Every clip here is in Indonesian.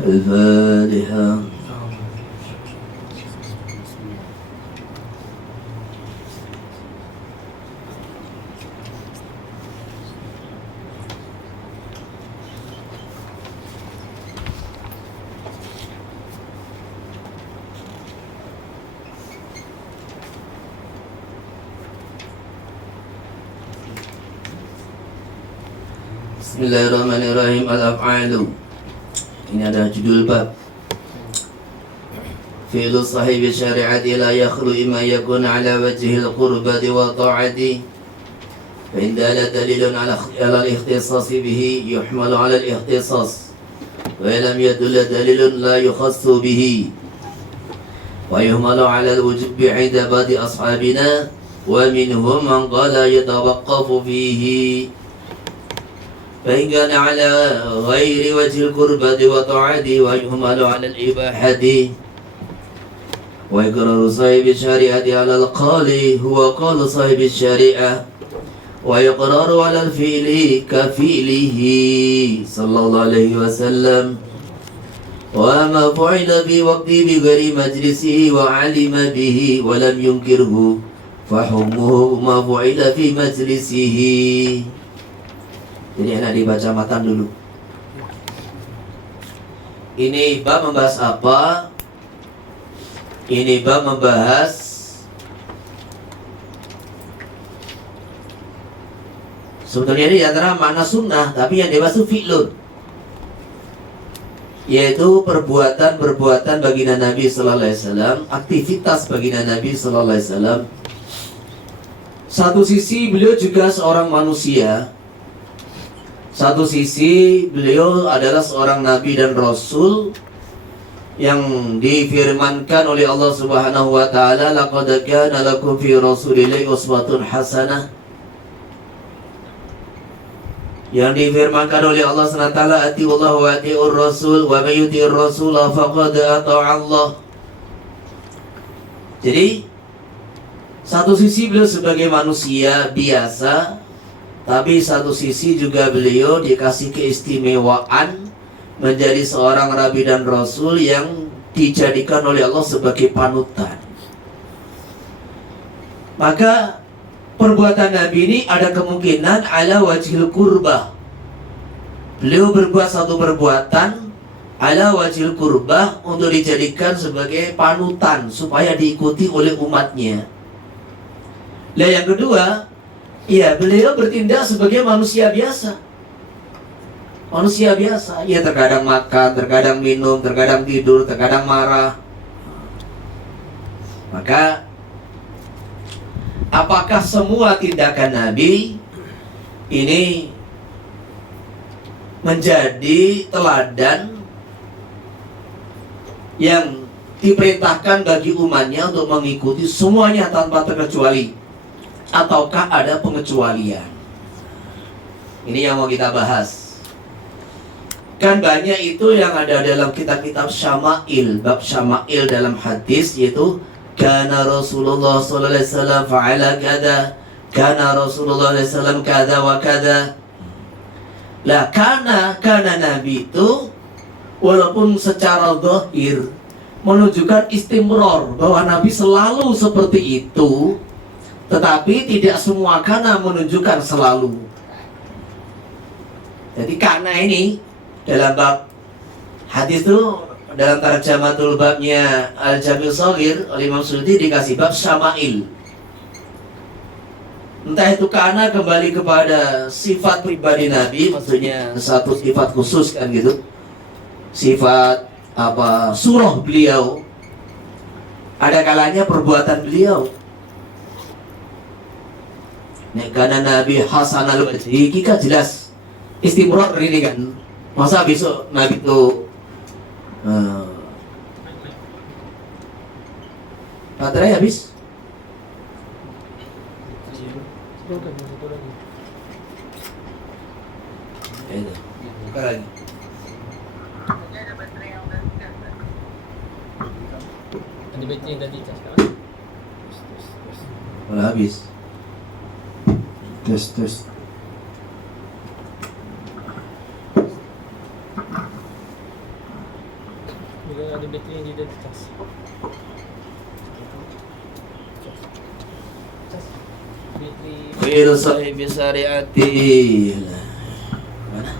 الفاتحة. Bismillahirrahmanirrahim. Al-af'alu. Ini adalah judul bab. Fi'lu sahibi syari'ati la yakhlu imma yakun ala wajhil qurbati wa ta'ati. Fa in dala dalilun ala al-ikhtisas bihi yuhmalu ala al-ikhtisas. Wa lam yadulla dalilun la yukhassu bihi. Wa yuhmalu ala al-wujubi 'inda ba'di ashabina wa minhum man qala yatawaqqafu fihi. فإن كان على غير وجه القربة وطاعة ويهمل على الإباحة وإقرار صاحب الشريعة على القول هو قول صاحب الشريعة وإقرار على الفعل كفعله صلى الله عليه وسلم وما فعل في وقته بغير مجلسه وعلم به ولم ينكره فحكمه ما فعل في مجلسه. Jadi enak dibaca matan dulu. Ini bab membahas apa? Ini bab membahas sebetulnya ini antara makna sunnah, tapi yang dibahas itu fi'lun, yaitu perbuatan-perbuatan baginda Nabi Sallallahu Alaihi Wasallam, aktivitas baginda Nabi Sallallahu Alaihi Wasallam. Satu sisi beliau juga seorang manusia. Satu sisi beliau adalah seorang nabi dan rasul yang difirmankan oleh Allah Subhanahu wa taala, laqad kana lakum fi rasulillahi uswatun hasanah. Yang difirmankan oleh Allah Subhanahu wa taala, atiullah wa atiur rasul wa may yuti'ir rasul faqad ata'a Allah. Jadi satu sisi beliau sebagai manusia biasa, tapi satu sisi juga beliau dikasih keistimewaan menjadi seorang nabi dan rasul yang dijadikan oleh Allah sebagai panutan. Maka perbuatan Nabi ini ada kemungkinan ala wajhil qurbah. Beliau berbuat satu perbuatan ala wajhil qurbah untuk dijadikan sebagai panutan supaya diikuti oleh umatnya. Nah yang kedua, ya, beliau bertindak sebagai manusia biasa. Manusia biasa, ya terkadang makan, terkadang minum, terkadang tidur, terkadang marah. Maka apakah semua tindakan Nabi ini menjadi teladan yang diperintahkan bagi umatnya untuk mengikuti semuanya tanpa terkecuali, ataukah ada pengecualian? Ini yang mau kita bahas. Kan banyak itu yang ada dalam kitab-kitab syama'il, bab syama'il dalam hadis, yaitu kana Rasulullah sallallahu alaihi wasallam fa'ala kada, kana Rasulullah sallallahu alaihi wasallam kada wa kada. Lah kana Nabi itu walaupun secara zahir menunjukkan istimror bahwa Nabi selalu seperti itu, tetapi tidak semua kana menunjukkan selalu. Jadi kana ini dalam bab hadis itu, dalam tarjamatul babnya Al-Jami' Shaghir oleh Imam Suyuti dikasih bab syama'il. Entah itu kana kembali kepada sifat pribadi Nabi, maksudnya satu sifat khusus kan gitu. Sifat apa, surah beliau. Ada kalanya perbuatan beliau. Nek kana Nabi hasanal wajhi, kita jelas istimror ini kan. Masa besok Nabi itu baterai habis? Itu, buka lagi. Ada bateri yang tadi cas kan? Kalau habis. Tes. baterai yang tidak dicas. Baterai Fil sahibi syariati. Mana?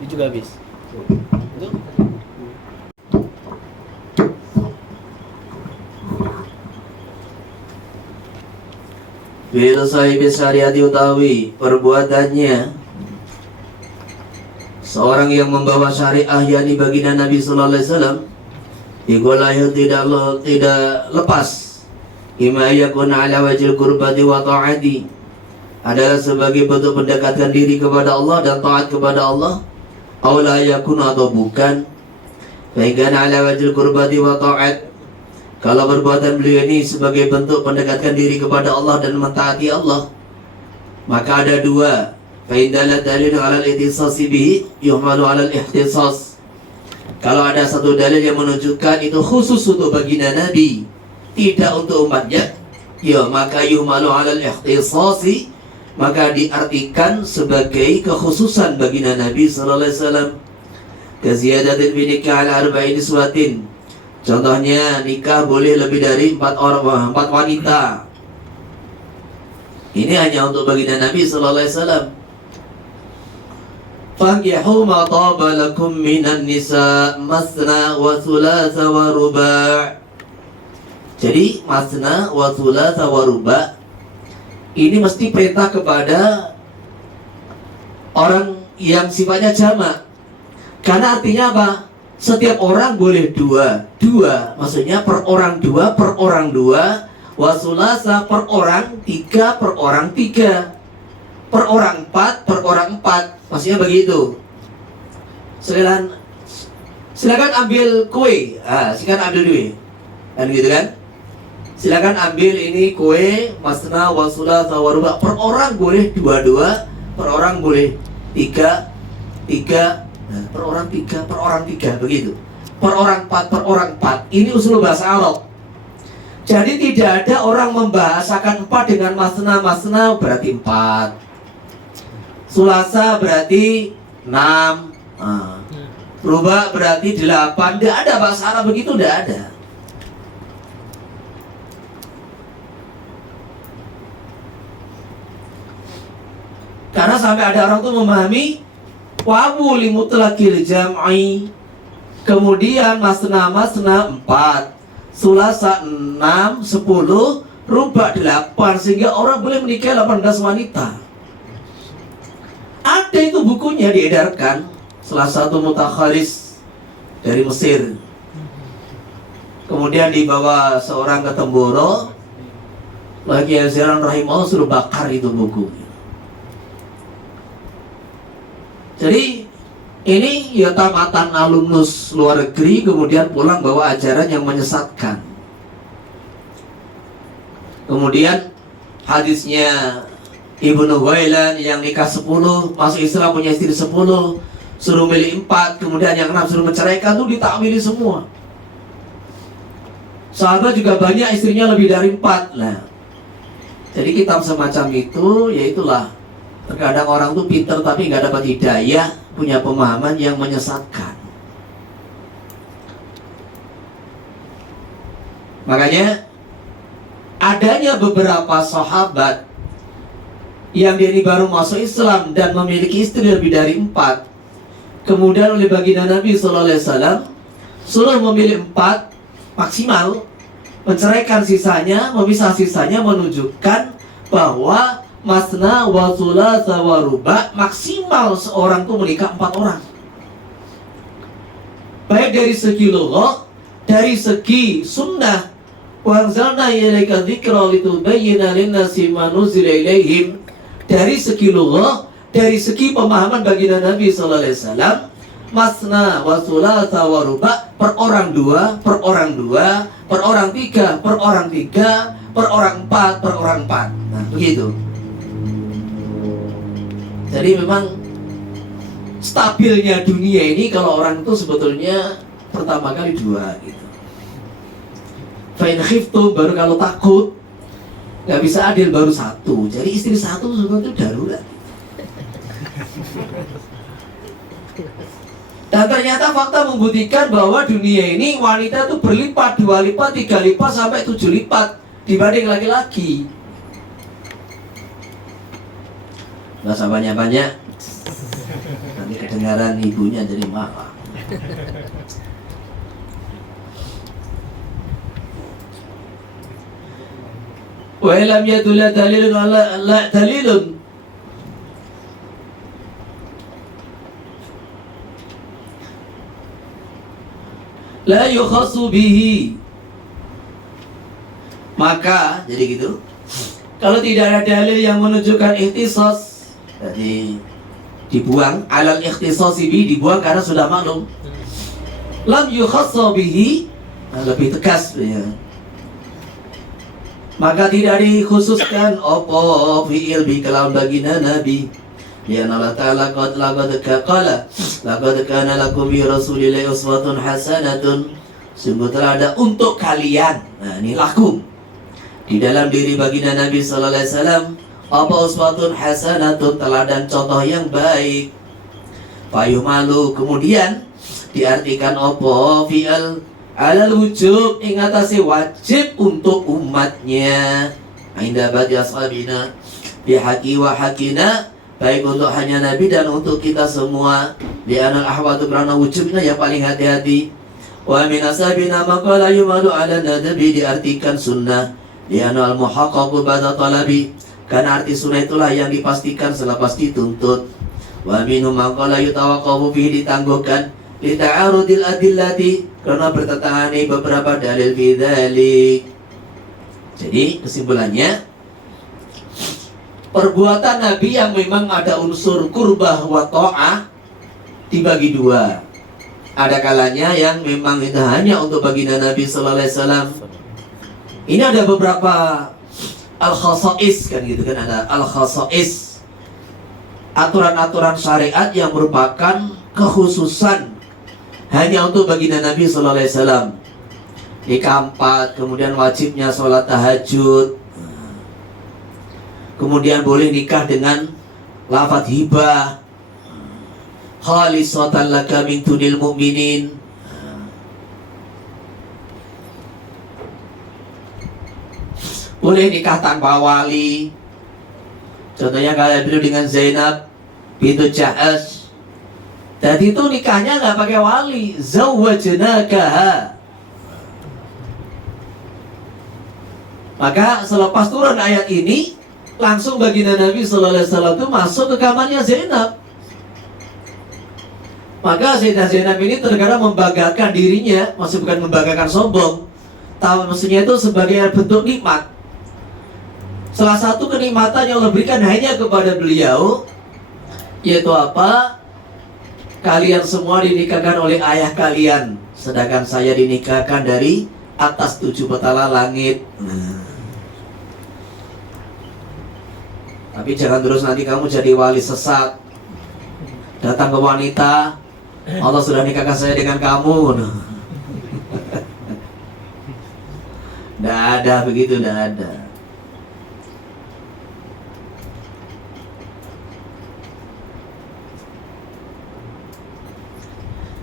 Ini juga habis. Itu? Fil sahibi syariati utawi perbuatannya seorang yang membawa syariah yakni baginda Nabi sallallahu alaihi wasallam Iqalahu tidak lepas ima yakun ala wajil qurbati wa ta'ati adalah sebagai bentuk mendekatkan diri kepada Allah dan taat kepada Allah aw la yakun atau bukan baikkan ala wajil qurbati wa ta'at. Kalau perbuatan beliau ini sebagai bentuk mendekatkan diri kepada Allah dan mentaati Allah, maka ada dua. Fa indala dalil 'ala al-ihtisas bihi yuhmalu 'ala al-ihtisas. Kalau ada satu dalil yang menunjukkan itu khusus untuk baginda Nabi, tidak untuk umatnya, ya maka yuhmalu 'ala al-ihtisas, maka diartikan sebagai kekhususan baginda Nabi sallallahu alaihi wasallam. Kaziyadatin fi nikah 'ala arba'in niswatin. Contohnya nikah boleh lebih dari 4 wanita. Ini hanya untuk baginda Nabi sallallahu alaihi wasallam. Fankihu ma taba lakum minan nisa masna wa thulatha wa ruba'. Jadi masna wa thulatha wa ruba' ini mesti perintah kepada orang yang sifatnya jamak. Karena artinya apa? Setiap orang boleh dua, maksudnya per orang dua, wasulasa per orang tiga, per orang empat, maksudnya begitu. Silakan ambil kue, silakan ambil kue, kan gitu kan? Silakan ambil ini kue, masna, wasulasa, waruba, per orang boleh dua, per orang boleh tiga. Nah, per orang tiga begitu. Per orang empat. Ini usul bahasa Arab. Jadi tidak ada orang membahasakan 4 dengan masna berarti 4. Sulasa berarti 6. Ruba berarti 8. Tidak ada bahasa Arab begitu, tidak ada. Karena sampai ada orang tuh memahami wawu limutlaqil jam'i, kemudian masna 4, sulasa 6, 10, ruba 8, sehingga orang boleh menikah 18 wanita. Ada itu bukunya diedarkan, salah satu mutakharis dari Mesir. Kemudian dibawa seorang ke Temboro, lagi Al-Ziran rahimahullah suruh bakar itu buku. Jadi ini ya tamatan alumnus luar negeri kemudian pulang bawa ajaran yang menyesatkan. Kemudian hadisnya Ibnu Ghailan yang nikah 10, masuk Islam punya istri 10, suruh milih 4, kemudian yang 6 suruh menceraikan, tuh ditakwili semua. Sahabat juga banyak istrinya lebih dari 4 lah. Jadi kitab semacam itu, yaitulah terkadang orang tuh pinter tapi nggak dapat hidayah, punya pemahaman yang menyesatkan. Makanya adanya beberapa sahabat yang dia ini baru masuk Islam dan memiliki istri lebih dari 4, kemudian oleh baginda Nabi sallallahu alaihi wasallam suruh memilih 4 maksimal, menceraikan sisanya, memisah sisanya, menunjukkan bahwa masna wa thulatha wa ruba' maksimal seorang tuh menikah 4 orang. Baik dari segi lugha, dari segi sunnah. Wa anzalna ilaika dzikra litubayyana lin-nasi ma nuzila ilaihim. Dari segi lugha, dari segi pemahaman baginda Nabi sallallahu alaihi wasallam, masna wa thulatha wa ruba' per orang 2, per orang 2, per orang 3, per orang 3, per orang 4, per orang 4. Nah, begitu. Jadi memang stabilnya dunia ini kalau orang itu sebetulnya pertama kali dua gitu. Fa'in khiftum, baru kalau takut nggak bisa adil baru satu. Jadi istri satu sebetulnya itu darurat. Dan ternyata fakta membuktikan bahwa dunia ini wanita itu berlipat, 2 lipat, 3 lipat, sampai 7 lipat dibanding laki-laki. Nggak usah banyak-banyak, nanti kedengaran ibunya jadi marah. Wa lam yadulla dalilun ala la dalilun la yukhassu bihi. Maka jadi gitu, kalau tidak ada dalil yang menunjukkan ikhtisas, jadi dibuang, alal ikhtisasi bihi, dibuang karena sudah maklum. Lam yukhassu bihi, lebih tegas ya. Maka tidak dikhususkan opo fi'il bi kalam bagina nabi. Ya Allah Ta'ala qad qala laqad kana lakum bi rasulillahi uswatun hasanatun. Sungguh telah ada untuk kalian. Nah, ini lakum. Di dalam diri baginda Nabi sallallahu alaihi wasallam apa uswatun hasanatun, teladan contoh yang baik. Payuh malu, kemudian diartikan opo fi'al alal wujub, ingatasi wajib untuk umatnya. Inda badi ashabina bihaqi wa haqina, baik untuk hanya Nabi dan untuk kita semua. Di anal ahwatu, karena wujubnya yang paling hati-hati. Wa min ashabina maqala yumadu ala nadabi, diartikan sunnah. Di anal muhaqqaqu ba'da talabi, karena arti sunnah itulah yang dipastikan selepas dituntut. Wa minhum maqala yutawaqqafu fihi, ditangguhkan li ta'arudil adillati, karena bertetangani beberapa dalil bidzalik. Jadi kesimpulannya, perbuatan Nabi yang memang ada unsur kurbah wa ta'ah dibagi dua. Ada kalanya yang memang itu hanya untuk baginda Nabi sallallahu alaihi wasallam. Ini ada beberapa al-khasais kan gitu kan, ada al-khasais, aturan-aturan syariat yang merupakan kekhususan hanya untuk baginda Nabi sallallahu alaihi wasallam. Nikah 4, kemudian wajibnya sholat tahajud, kemudian boleh nikah dengan lafadz hibah, khalisatan laka min dunil mu'minin. Boleh nikah tanpa wali. Contohnya kalian dulu dengan Zainab bintu Jahsh. Tadi itu nikahnya nggak pakai wali, zawwajnakaha. Maka selepas turun ayat ini, langsung baginda Nabi sallallahu alaihi wasallam itu masuk ke kamarnya Zainab. Maka Sayyidah Zainab ini terkadang membanggakan dirinya, masih bukan membanggakan sombong. Tahu maksudnya itu sebagai bentuk nikmat. Salah satu kenikmatan yang Allah berikan hanya kepada beliau, yaitu apa? Kalian semua dinikahkan oleh ayah kalian, sedangkan saya dinikahkan dari atas 7 petala langit. Tapi jangan terus nanti kamu jadi wali sesat, datang ke wanita, Allah sudah nikahkan saya dengan kamu. Tidak ada begitu, tidak ada.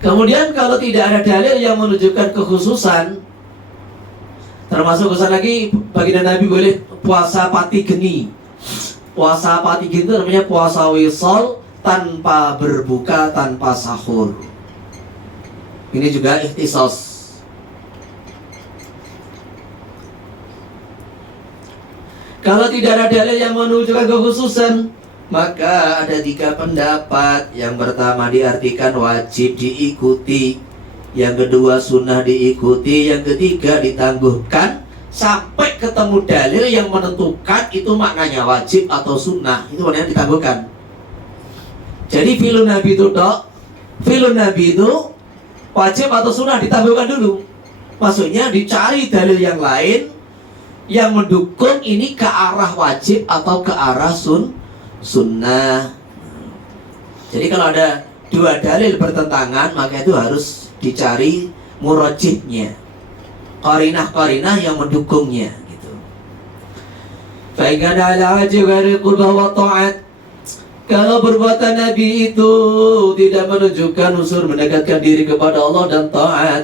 Kemudian kalau tidak ada dalil yang menunjukkan kekhususan, termasuk khusus lagi baginda Nabi boleh puasa pati geni. Puasa pati geni itu namanya puasa wisol, tanpa berbuka, tanpa sahur. Ini juga ikhtisas. Kalau tidak ada dalil yang menunjukkan kekhususan, maka ada 3 pendapat. Yang pertama diartikan wajib diikuti, yang kedua sunnah diikuti, yang ketiga ditangguhkan sampai ketemu dalil yang menentukan itu maknanya wajib atau sunnah. Itu maknanya ditangguhkan. Jadi filun Nabi itu filun Nabi itu wajib atau sunnah ditangguhkan dulu. Maksudnya dicari dalil yang lain yang mendukung ini ke arah wajib atau ke arah sunnah. Jadi kalau ada dua dalil bertentangan, maka itu harus dicari murajihnya, qarinah-qarinah yang mendukungnya gitu. Fa in kana ala wajhi ghairi qurbah wa ta'at, kalau perbuatan Nabi itu tidak menunjukkan unsur mendekatkan diri kepada Allah dan taat,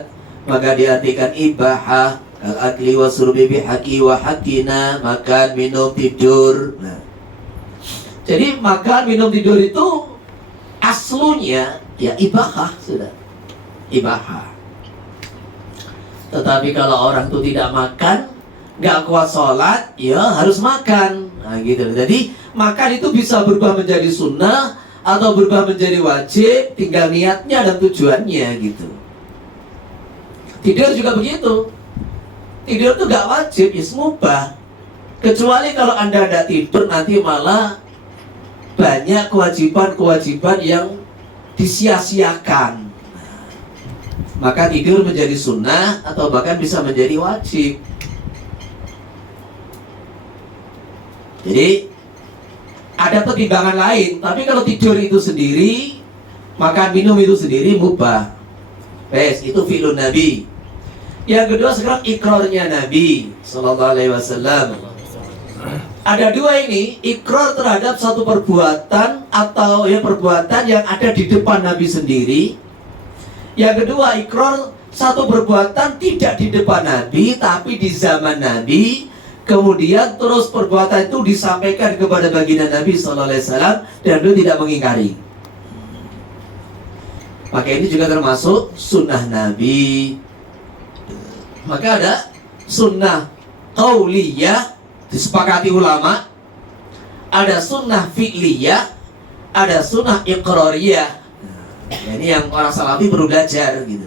maka diartikan ibahah, al-akli wa surbi bihaqi wa haqina, makan, minum, tidur. Nah, jadi makan, minum, tidur itu aslunya ya ibahah, sudah ibahah. Tetapi kalau orang itu tidak makan, nggak kuat sholat, ya harus makan. Nah gitu. Jadi makan itu bisa berubah menjadi sunnah atau berubah menjadi wajib, tinggal niatnya dan tujuannya gitu. Tidur juga begitu. Tidur itu nggak wajib, ya mubah. Kecuali kalau Anda tidak tidur, nanti malah banyak kewajiban-kewajiban yang disia-siakan. Maka tidur menjadi sunnah atau bahkan bisa menjadi wajib. Jadi ada pertimbangan lain. Tapi kalau tidur itu sendiri, makan minum itu sendiri mubah. Itu fi'lun Nabi. Yang kedua sekarang ikrarnya Nabi Sallallahu Alaihi Wasallam. Ada dua ini, ikrar terhadap satu perbuatan atau ya perbuatan yang ada di depan Nabi sendiri. Yang kedua, ikrar satu perbuatan tidak di depan Nabi, tapi di zaman Nabi. Kemudian terus perbuatan itu disampaikan kepada baginda Nabi SAW dan beliau tidak mengingkari. Maka ini juga termasuk sunnah Nabi. Maka ada sunnah qauliyah, disepakati ulama. Ada sunnah fi'liyah, ada sunnah iqrariyah. Nah, ini yang orang salafi perlu belajar gitu.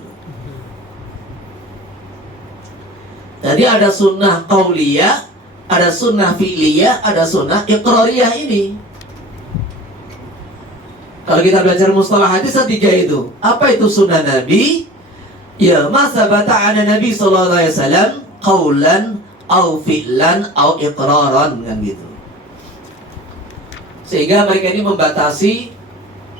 Jadi ada sunnah qauliyah, ada sunnah fi'liyah, ada sunnah iqrariyah ini. Kalau kita belajar mustalah hadis ketiga itu, apa itu sunnah Nabi? Ya, ma sabata 'ala Nabi sallallahu alaihi wasallam qaulan au fi'lan au iqraran, kan gitu. Sehingga mereka ini membatasi,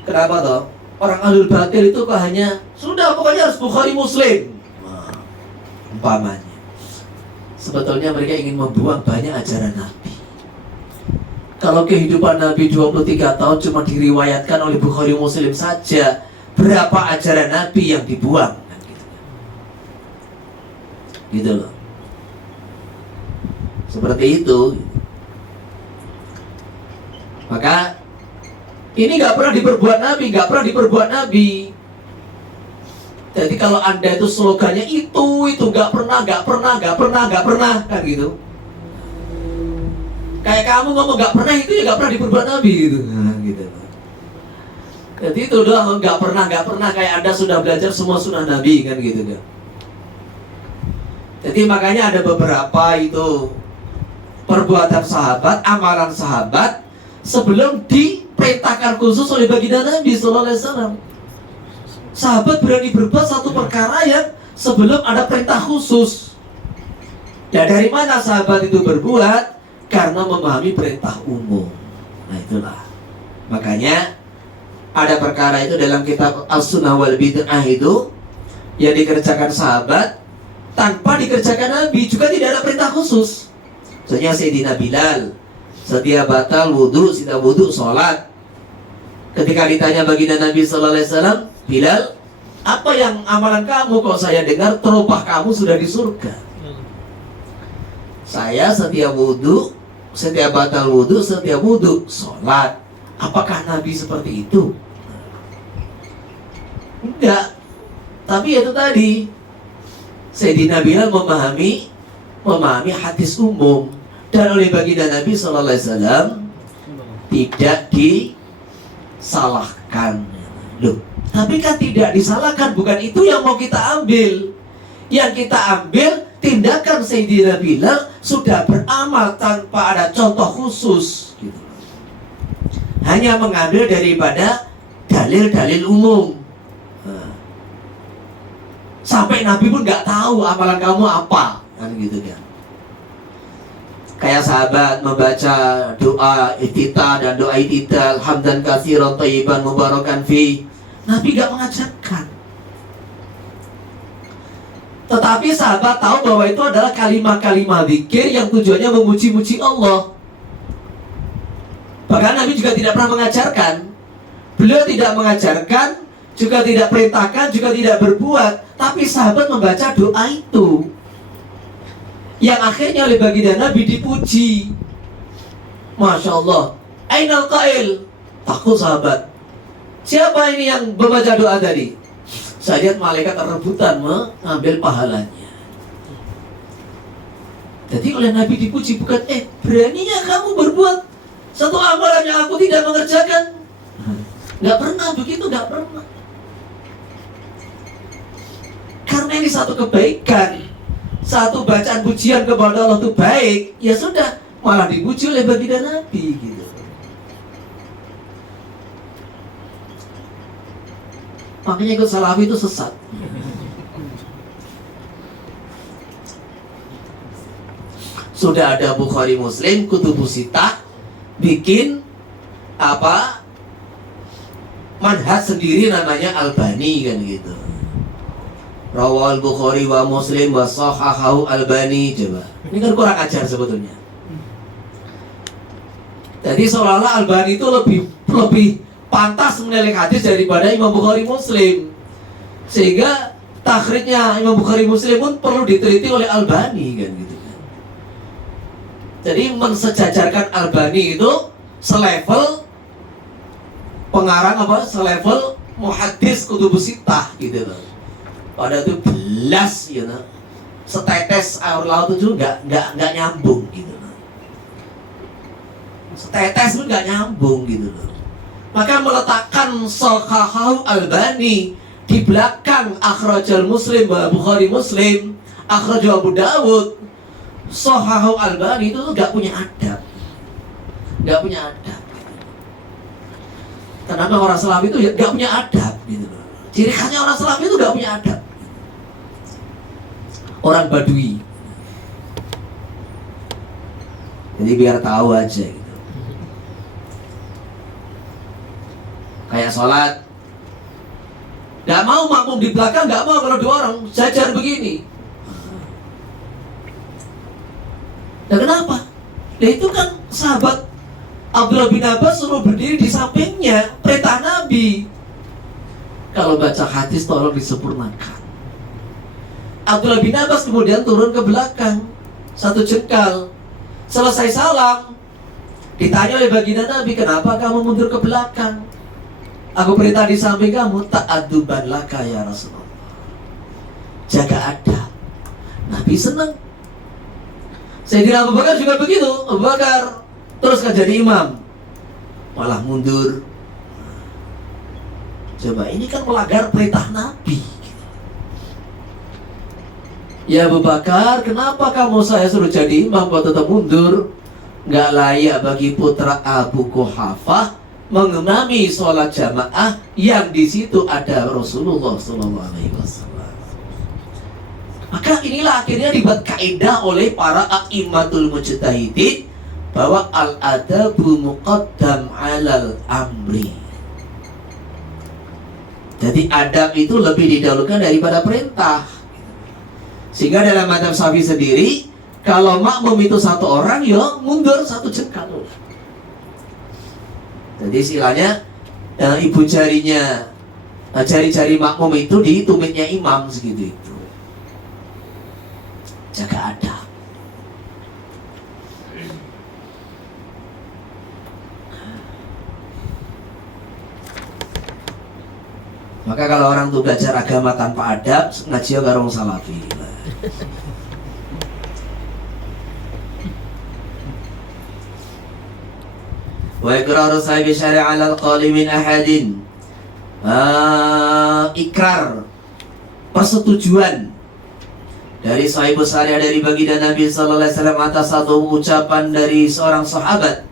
kenapa toh? Orang ahlul batil itu kok hanya sudah pokoknya harus Bukhari Muslim. Nah, umpamanya. Sebetulnya mereka ingin membuang banyak ajaran Nabi. Kalau kehidupan Nabi 23 tahun cuma diriwayatkan oleh Bukhari Muslim saja, berapa ajaran Nabi yang dibuang? Gitu loh. Seperti itu. Maka ini nggak pernah diperbuat Nabi. Jadi kalau Anda itu slogannya itu nggak pernah, kan gitu. Kayak kamu ngomong nggak pernah, itu ya nggak pernah diperbuat Nabi gitu. Nah, gitu. Jadi itu doang nggak pernah kayak Anda sudah belajar semua sunnah Nabi, kan gitu kan. Jadi makanya ada beberapa itu perbuatan sahabat, amalan sahabat sebelum diperintahkan khusus oleh baginda Nabi Sallallahu Alaihi Wasallam. Sahabat berani berbuat satu perkara yang sebelum ada perintah khusus. Dan dari mana sahabat itu berbuat? Karena memahami perintah umum. Nah itulah. Makanya ada perkara itu dalam kitab As-Sunnah wal Bid'ah itu yang dikerjakan sahabat tanpa dikerjakan Nabi, juga tidak ada perintah khusus. Contohnya Sayyidina Bilal, setiap batal wudu, setiap wudu sholat. Ketika ditanya baginda Nabi Sallallahu Alaihi Wasallam, Bilal, apa yang amalan kamu? Kok saya dengar teropah kamu sudah di surga. Saya setiap wudu, setiap batal wudu, setiap wudu sholat. Apakah Nabi seperti itu? Enggak. Tapi itu tadi, Sayyidina Bilal memahami hadis umum, dan oleh baginda Nabi Sallallahu Alaihi Wasallam tidak disalahkan. Loh, tapi kan tidak disalahkan, bukan itu yang mau kita ambil. Yang kita ambil tindakan Sayyidina Bilal sudah beramal tanpa ada contoh khusus gitu. Hanya mengambil daripada dalil-dalil umum. Sampai Nabi pun nggak tahu amalan kamu apa, kan gitu kan. Kayak sahabat membaca doa iftitah dan doa iftitah, hamdan katsiran thayyiban mubarakan fi. Nabi gak mengajarkan. Tetapi sahabat tahu bahwa itu adalah kalimat-kalimat zikir yang tujuannya memuji-muji Allah. Bahkan Nabi juga tidak pernah mengajarkan. Beliau tidak mengajarkan, juga tidak perintahkan, juga tidak berbuat. Tapi sahabat membaca doa itu, yang akhirnya oleh baginda Nabi dipuji. Masya Allah. Ainal qail. Takut sahabat, siapa ini yang membaca doa tadi? Saya lihat malaikat rebutan mengambil pahalanya. Jadi oleh Nabi dipuji, bukan beraninya kamu berbuat satu amalan yang aku tidak mengerjakan. Gak pernah begitu, gak pernah. Karena ini satu kebaikan, satu bacaan pujian kepada Allah itu baik, ya sudah, malah dipuji oleh baginda Nabi gitu. Makanya ikut salafi itu sesat. Sudah ada Bukhari Muslim, Kutubus Sittah bikin manhaj sendiri namanya Albani kan gitu. Rawal Bukhari wa Muslim wa sahahahu Albani. Coba, ini kan kurang ajar sebetulnya. Jadi seolah-olah Albani itu lebih pantas menilai hadis daripada Imam Bukhari Muslim, sehingga takhrijnya Imam Bukhari Muslim pun perlu diteliti oleh Albani kan gitu. Jadi mensejajarkan Albani itu selevel pengarang selevel muhaddis Kutubus Sittah gitu loh. Pada itu belas gitu, setetes air laut itu nggak nyambung gitu loh. Setetes pun nggak nyambung gitu loh. Maka meletakkan Sahahahu Albani di belakang akhrajal Muslim, Bukhari Muslim, akhrajal Abu Dawud, Sahahahu Albani itu gak punya adab. Gak punya adab. Karena orang Salafi itu gak punya adab gitu. Ciri khasnya orang Salafi itu gak punya adab. Orang Badui. Jadi biar tahu aja gitu. Kayak sholat, gak mau makmum di belakang, gak mau kalau dua orang jajar begini. Nah kenapa? Nah itu kan sahabat Abdullah bin Abbas suruh berdiri di sampingnya, perintah Nabi. Kalau baca hadis tolong disempurnakan. Abdullah bin Abbas kemudian turun ke belakang, satu jengkal. Selesai salam, ditanya oleh baginda Nabi, kenapa kamu mundur ke belakang? Aku perintah di samping kamu, ta'adduban laka ya Rasulullah. Jaga adab. Nabi senang. Sayyidina Abu Bakar juga begitu. Abu Bakar terus kan jadi imam, malah mundur. Coba, ini kan melanggar perintah Nabi. Ya Abu Bakar, kenapa kamu saya suruh jadi imam kok tetap mundur? Gak layak bagi putra Abu Quhafah mengimami sholat jamaah yang di situ ada Rasulullah SAW. Maka inilah akhirnya dibuat kaidah oleh para a'immatul mujtahidin bahwa al-adabu muqaddam 'alal amri. Jadi adab itu lebih didahulukan daripada perintah. Sehingga dalam mazhab Syafi'i sendiri, kalau makmum itu satu orang, ya mundur satu jengkal. Jadi istilahnya ibu jarinya, jari-jari makmum itu di tumitnya imam segitu itu. Jaga adab. Maka kalau orang tuh belajar agama tanpa adab, ngaji karo wong salafi. Wa iqraru sahibi syari'a ala al-qali min ahadin. Ikrar, persetujuan dari sahibus syariah, dari baginda Nabi sallallahu alaihi wasallam atas satu ucapan dari seorang sahabat.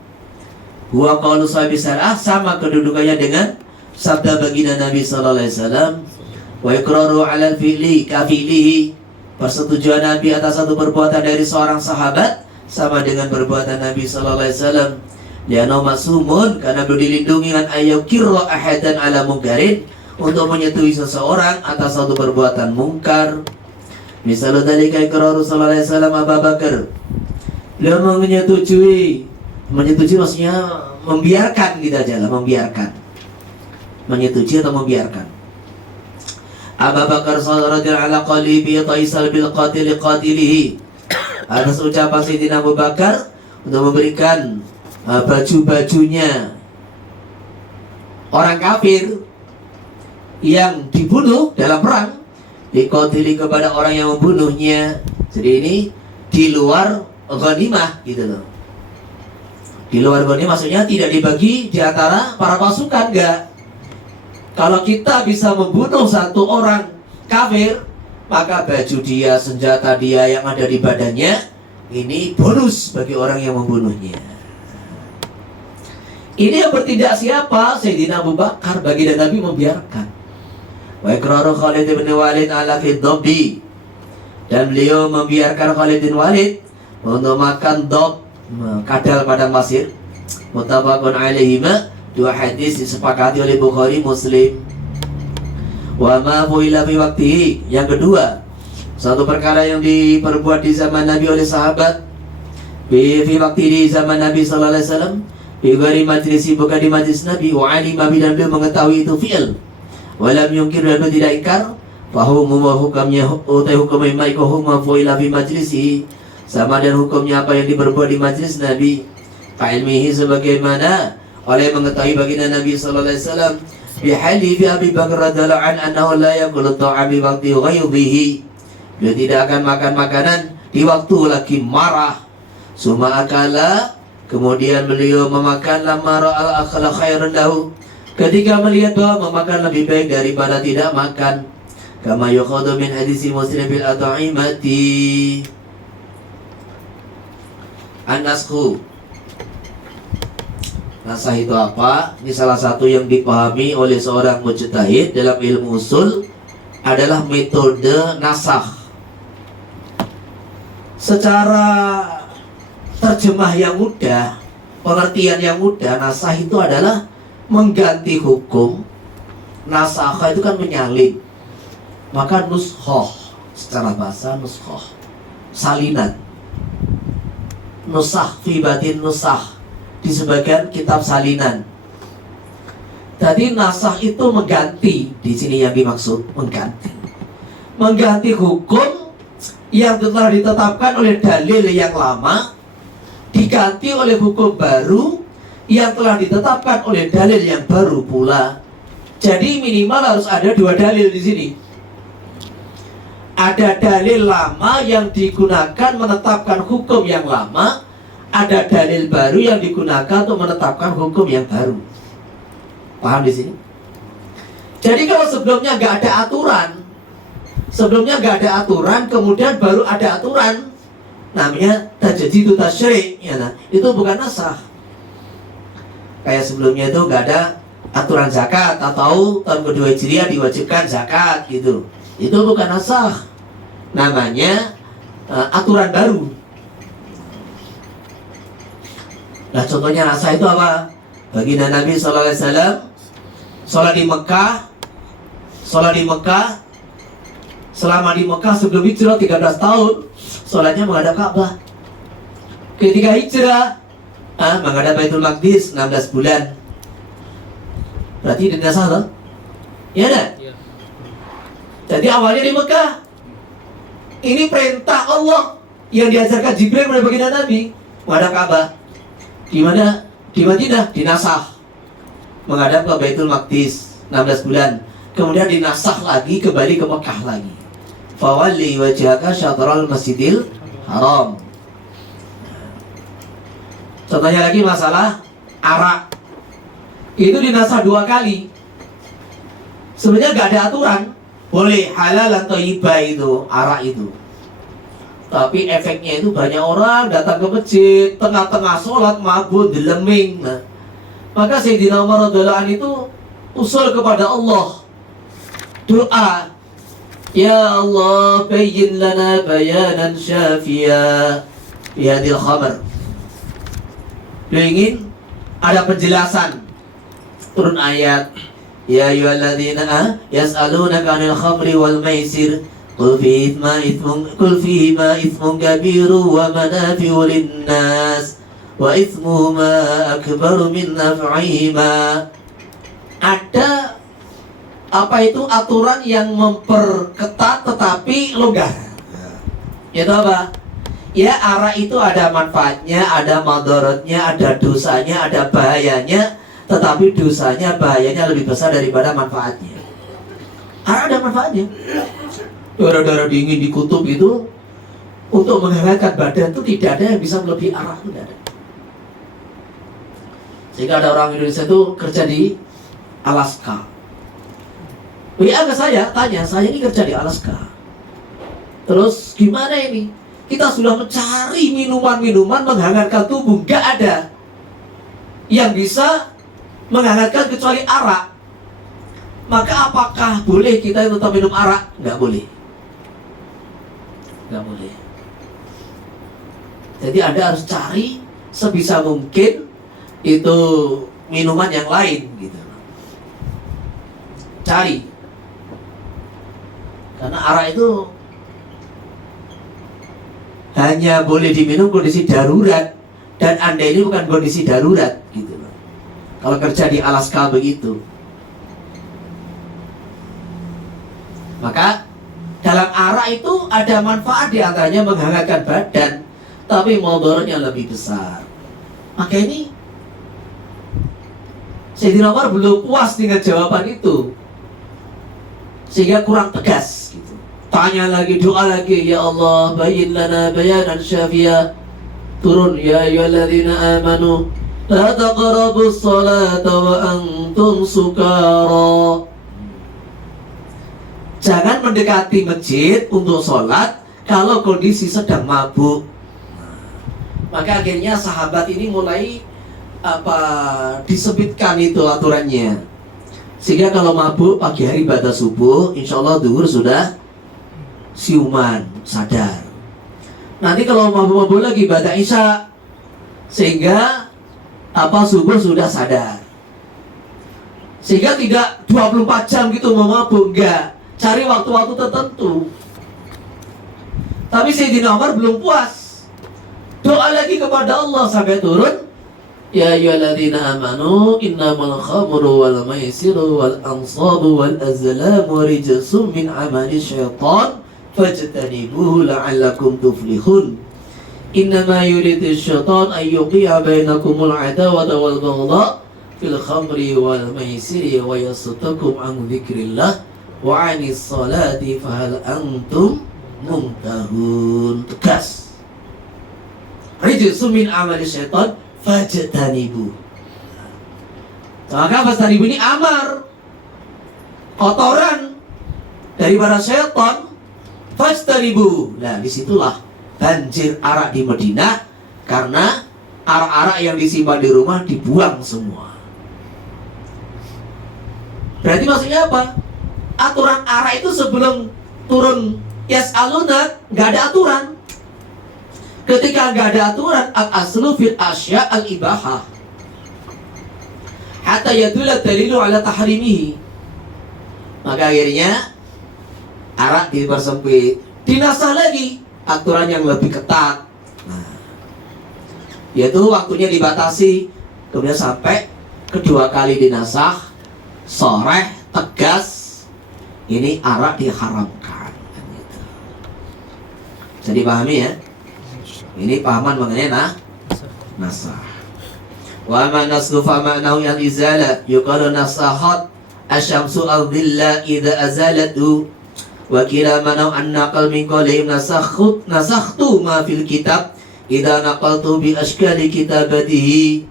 Huwa qaulu sahibi syariah, sama kedudukannya dengan sabda baginda Nabi sallallahu alaihi wasallam. Wa iqraru 'ala al-fi'li ka fi'lihi, persetujuan Nabi atas satu perbuatan dari seorang sahabat sama dengan perbuatan Nabi sallallahu alaihi wasallam. Lianau masumun, karena beliau dilindungi dengan ayau kirro ahadan ala mungkarin, untuk menyetujui seseorang atas suatu perbuatan mungkar. Misalnya dari iqrar Rasulullah SAW Abu Bakar, beliau menyetujui maksudnya membiarkan gitu aja lah, membiarkan, menyetujui atau membiarkan. Abu Bakar radhiyallahu anhu qali bi taisal bil qatil qatilihi, atas ucapan Sayyidina Abu Bakar untuk memberikan baju-bajunya orang kafir yang dibunuh dalam perang, diqatili kepada orang yang membunuhnya. Jadi ini di luar ghanimah gitu loh. Di luar ghanimah maksudnya tidak dibagi di antara para pasukan, enggak. Kalau kita bisa membunuh satu orang kafir, maka baju dia, senjata dia yang ada di badannya ini bonus bagi orang yang membunuhnya. Ini yang bertindak siapa? Sayyidina Abu Bakar. Baginda Nabi membiarkan. Wa iqraru Khalid bin Walid ala fid-dabbi, dan beliau membiarkan Khalid bin Walid untuk makan dob, kadal padang pasir. Muttafaqun alaihima, dua hadis disepakati oleh Bukhari Muslim. Wa ma fu'ila fi waqtihi, yang kedua, satu perkara yang diperbuat di zaman Nabi oleh sahabat fi waqti di zaman Nabi sallallahu alaihi wasallam, bi ghairi majlisi, bukan di majlis Nabi, wa alima bi, dan beliau mengetahui itu fi'il, walam yungkir, dan beliau tidak ingkar, fahumu wa hukumnya utai hukum maiku huma fu'ila fi majlisi, sama dan hukumnya apa yang diperbuat di majlis Nabi, fa'ilmihi, sebagaimana oleh mengetahui baginda Nabi sallallahu alaihi wasallam, bi halifi Abi Bakar radhiyallahu anhu annahu la yaqulu ta'am bi waqti ghaybihi, beliau tidak akan makan makanan di waktu lagi marah. Suma akala, kemudian beliau memakan lamma ra'al akhala khairan lahu, ketika melihat bahwa memakan lebih baik daripada tidak makan. Kama yukhadu min hadisi Muslim bil at'imati. An-nasku, nasah itu apa? Ini salah satu yang dipahami oleh seorang mujtahid dalam ilmu usul, adalah metode nasah. Secara terjemah yang mudah, pengertian yang mudah, nasah itu adalah mengganti hukum. Nasakha itu kan menyalin. Maka nuskhoh, secara bahasa nuskhoh, salinan. Nusakh fi batin nusakh, di sebagian kitab salinan. Jadi nasakh itu mengganti, di sini yang dimaksud mengganti. Mengganti hukum yang telah ditetapkan oleh dalil yang lama, diganti oleh hukum baru yang telah ditetapkan oleh dalil yang baru pula. Jadi minimal harus ada dua dalil di sini. Ada dalil lama yang digunakan menetapkan hukum yang lama, ada dalil baru yang digunakan untuk menetapkan hukum yang baru. Paham di sini? Jadi kalau sebelumnya nggak ada aturan, kemudian baru ada aturan, namanya tajdid tasyri', ya nah, itu bukan nasakh. Kayak sebelumnya itu nggak ada aturan zakat, atau tahun kedua Hijriah diwajibkan zakat gitu, itu bukan nasakh, namanya aturan baru. Nah, contohnya nasakh itu apa? Baginda Nabi SAW sholat di Mekah, selama di Mekah sebelum hijrah 13 tahun, sholatnya menghadap Ka'bah. Ketika hijrah, menghadap Baitul Maqdis 16 bulan. Berarti ini nasakh toh? Iya enggak? Iya. Jadi awalnya di Mekah. Ini perintah Allah yang diajarkan Jibril kepada baginda Nabi, menghadap Ka'bah. Di mana? Di Madinah dinasakh, menghadap ke Baitul Maqdis 16 bulan. Kemudian dinasakh lagi, kembali ke Mekah lagi. Fawalli wajhaka syatral masjidil haram. Contohnya lagi masalah arak, itu dinasakh 2 kali. Sebenarnya gak ada aturan, boleh halal atau thayyibah itu arak itu. Tapi efeknya itu banyak orang datang ke masjid, tengah-tengah sholat mabuk, deleming. Nah, maka Sayyidina Umar radhiyallahu anhu itu usul kepada Allah, doa, ya Allah bayyin lana bayanan syafiya fi hadhil khamr. Beliau ingin ada penjelasan, turun ayat Ya ayyuhalladzina yas'alunaka 'anil khamri wal maisir qul fihima ithmun kabirun wa manafi'u lin-nas wa ithmuhuma akbaru min naf'ihima. Ada apa itu aturan yang memperketat tetapi longgar. Itu apa? Ya, arak itu ada manfaatnya, ada madaratnya, ada dosanya, ada bahayanya. Tetapi dosanya, bahayanya lebih besar daripada manfaatnya. Arak ada manfaatnya. Darah-darah dingin di kutub itu untuk menghangatkan badan itu tidak ada yang bisa melebihi arak, tidak ada. Sehingga ada orang Indonesia itu kerja di Alaska. WA ke saya, tanya, saya ini kerja di Alaska. Terus gimana ini? Kita sudah mencari minuman-minuman menghangatkan tubuh, nggak ada yang bisa menghangatkan kecuali arak. Maka apakah boleh kita tetap minum arak? Nggak boleh. Nggak boleh. Jadi Anda harus cari sebisa mungkin itu minuman yang lain gitu. Cari. Karena arak itu hanya boleh diminum kondisi darurat, dan Anda ini bukan kondisi darurat gitu loh. Kalau kerja di Alaska begitu. Maka dalam arak itu ada manfaat, di antaranya menghangatkan badan, tapi mudaratnya lebih besar. Maka ini Sayyidina Umar belum puas dengan jawaban itu, sehingga kurang tegas gitu. Tanya lagi, doa lagi, ya Allah bayyin lana bayanan syafiya. Turun, ya ayyuhalladzina amanu la taqrabus salata wa antum sukara. Jangan mendekati masjid untuk sholat kalau kondisi sedang mabuk. Maka akhirnya sahabat ini mulai disebutkan itu aturannya. Sehingga kalau mabuk pagi hari ibadah subuh, insya Allah zuhur sudah siuman, sadar. Nanti kalau mabuk-mabuk lagi ibadah isya, sehingga subuh sudah sadar. Sehingga tidak 24 jam gitu mabuk, enggak. Cari waktu-waktu tertentu. Tapi Sayyidina Umar belum puas. Doa lagi kepada Allah sampai turun, ya ayyuhalladzina amanu innamal khamru wal maisiru wal ansabu wal azlamu rijsum min amali syaitan fajtanibuhu la'allakum tuflihun. Innama yuridu syaitan an yuqi'a bainakumul adawata wal baghdha fil khamri wal maisiri wa yasuddakum an dzikrillah wa 'anis salati fahal antum muntahun. Tegas. Rijsum min amali syaitan fajtanibu. Maka fajtanibu ini amar, kotoran dari para syaitan. Fajtanibu. Nah, disitulah banjir arak di Madinah, karena arak-arak yang disimpan di rumah dibuang semua. Berarti maksudnya apa? Aturan arak itu sebelum turun yas'aluna nggak ada aturan. Ketika nggak ada aturan, al-aslu fil asya al-ibahah hatta yadulla dalilu ala tahrimihi. Maka akhirnya arak dipersempit, dinasah lagi aturan yang lebih ketat. Nah, yaitu waktunya dibatasi, kemudian sampai kedua kali dinasah, soreh, tegas, ini arak diharamkan. Gitu. Jadi pahami ya. Ini pahaman mengenai nasah. Wa ma naslu fa ma'nahu al-izala yuqalu nasahat asyamsu al-dhilla idza azalatu wa kila manau an naqal min qalihim nasakhtu ma fil kitab idza naqaltu bi ashkali kitabatihi.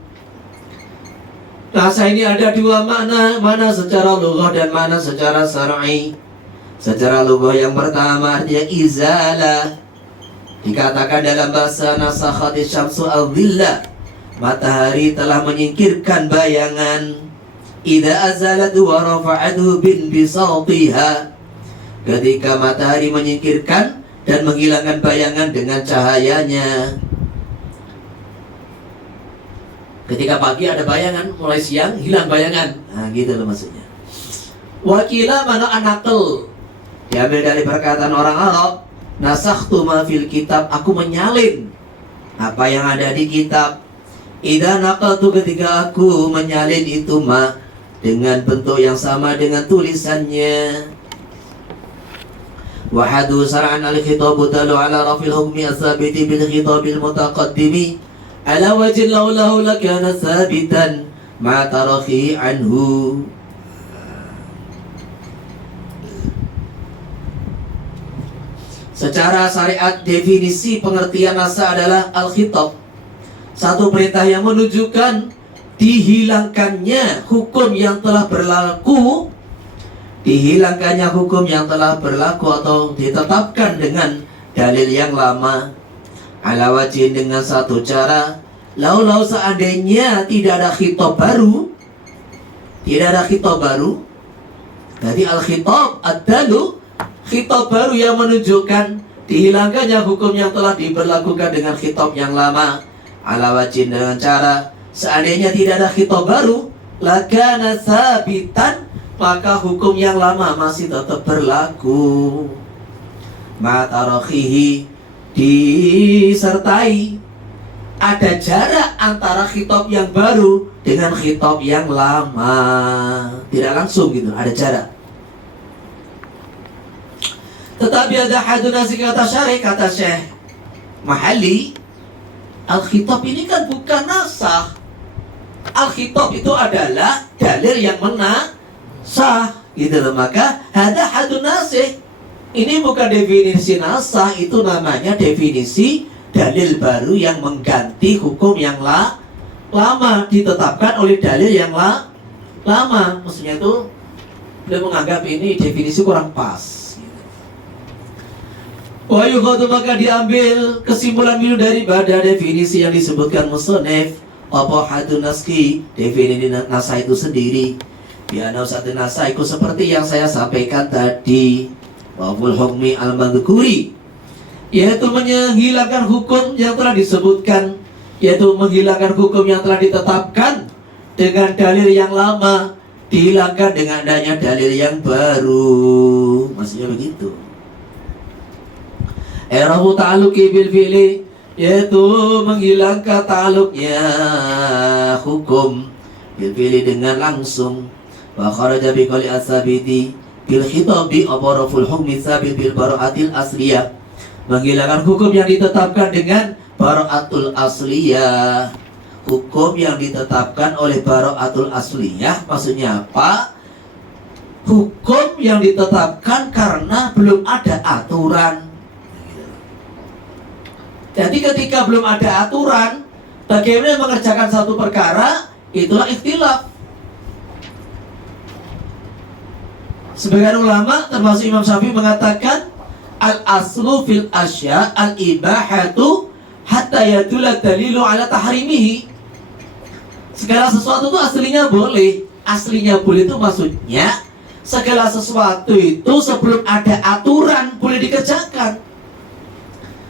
Nasah ini ada dua makna, mana secara lughah dan mana secara syar'i. Secara lughah yang pertama artinya izalah. Dikatakan dalam bahasa nasakhati syamsu al-dhilla, matahari telah menyingkirkan bayangan. Idza azalat wa rafa'athu bin bisatiha, ketika matahari menyingkirkan dan menghilangkan bayangan dengan cahayanya. Ketika pagi ada bayangan, mulai siang hilang bayangan. Nah, gitu loh maksudnya. Wakila mana anakal, diambil dari perkataan orang Arab. Nasakhtu ma fil kitab, aku menyalin apa yang ada di kitab. Idza naqaltu, ketika aku menyalin itu ma dengan bentuk yang sama dengan tulisannya. Wa hadu sar'an al-khitab talu ala rafil hukmi as-sabiti bil khitabil mutaqaddimi ala wajhin laulahu lakana sabitan ma tarakhi anhu. Secara syariat, definisi pengertian nasa adalah al-khitab, satu perintah yang menunjukkan dihilangkannya hukum yang telah berlaku, dihilangkannya hukum yang telah berlaku atau ditetapkan dengan dalil yang lama. Ala wajhin, dengan satu cara, lau seandainya tidak ada khitab baru, tidak ada khitab baru. Jadi al-khitab ad-dalu, khitab baru yang menunjukkan dihilangkannya hukum yang telah diberlakukan dengan khitab yang lama. Ala wajhin, dengan cara, seandainya tidak ada khitab baru, lakana sabitan, maka hukum yang lama masih tetap berlaku. Ma'tarakhihi, disertai ada jarak antara khitab yang baru dengan khitab yang lama. Tidak langsung gitu, ada jarak. Tetapi ada hadun nasi, kata syarih, kata Syekh Mahalli, al-khitab ini kan bukan nasakh. Al-khitab itu adalah dalil yang sah gitu loh. Maka ada hadun nasih, ini bukan definisi nasah, itu namanya definisi dalil baru yang mengganti hukum yang lama, ditetapkan oleh dalil yang lama. Maksudnya itu beliau menganggap ini definisi kurang pas. Wa yukhadu, maka diambil kesimpulan minum daripada definisi yang disebutkan musannif. Apa hadun naski, definisi nasah itu sendiri. Biana satu nasah itu seperti yang saya sampaikan tadi, waful hukmi al-madhkuri, yaitu menghilangkan hukum yang telah disebutkan, yaitu menghilangkan hukum yang telah ditetapkan dengan dalil yang lama, dihilangkan dengan adanya dalil yang baru. Maksudnya begitu. Erahu ta'aluki bil fi'li, yaitu menghilangkan ta'aluknya hukum bil fi'li dengan langsung. Wa kharaja bi qali as-sabiti bil khitabi abaraful hukmi sabit bil bara'atil asliyah, menghilangkan hukum yang ditetapkan dengan bara'atul asliyah. Hukum yang ditetapkan oleh bara'atul asliyah maksudnya apa? Hukum yang ditetapkan karena belum ada aturan. Jadi ketika belum ada aturan, bagaimana mengerjakan satu perkara, itulah ikhtilaf. Sebagian ulama termasuk Imam Syafi'i mengatakan al-aslu fil asya al-ibahatu hatta yadulla dalilu ala tahrimihi. Segala sesuatu itu aslinya boleh. Aslinya boleh itu maksudnya segala sesuatu itu sebelum ada aturan boleh dikerjakan,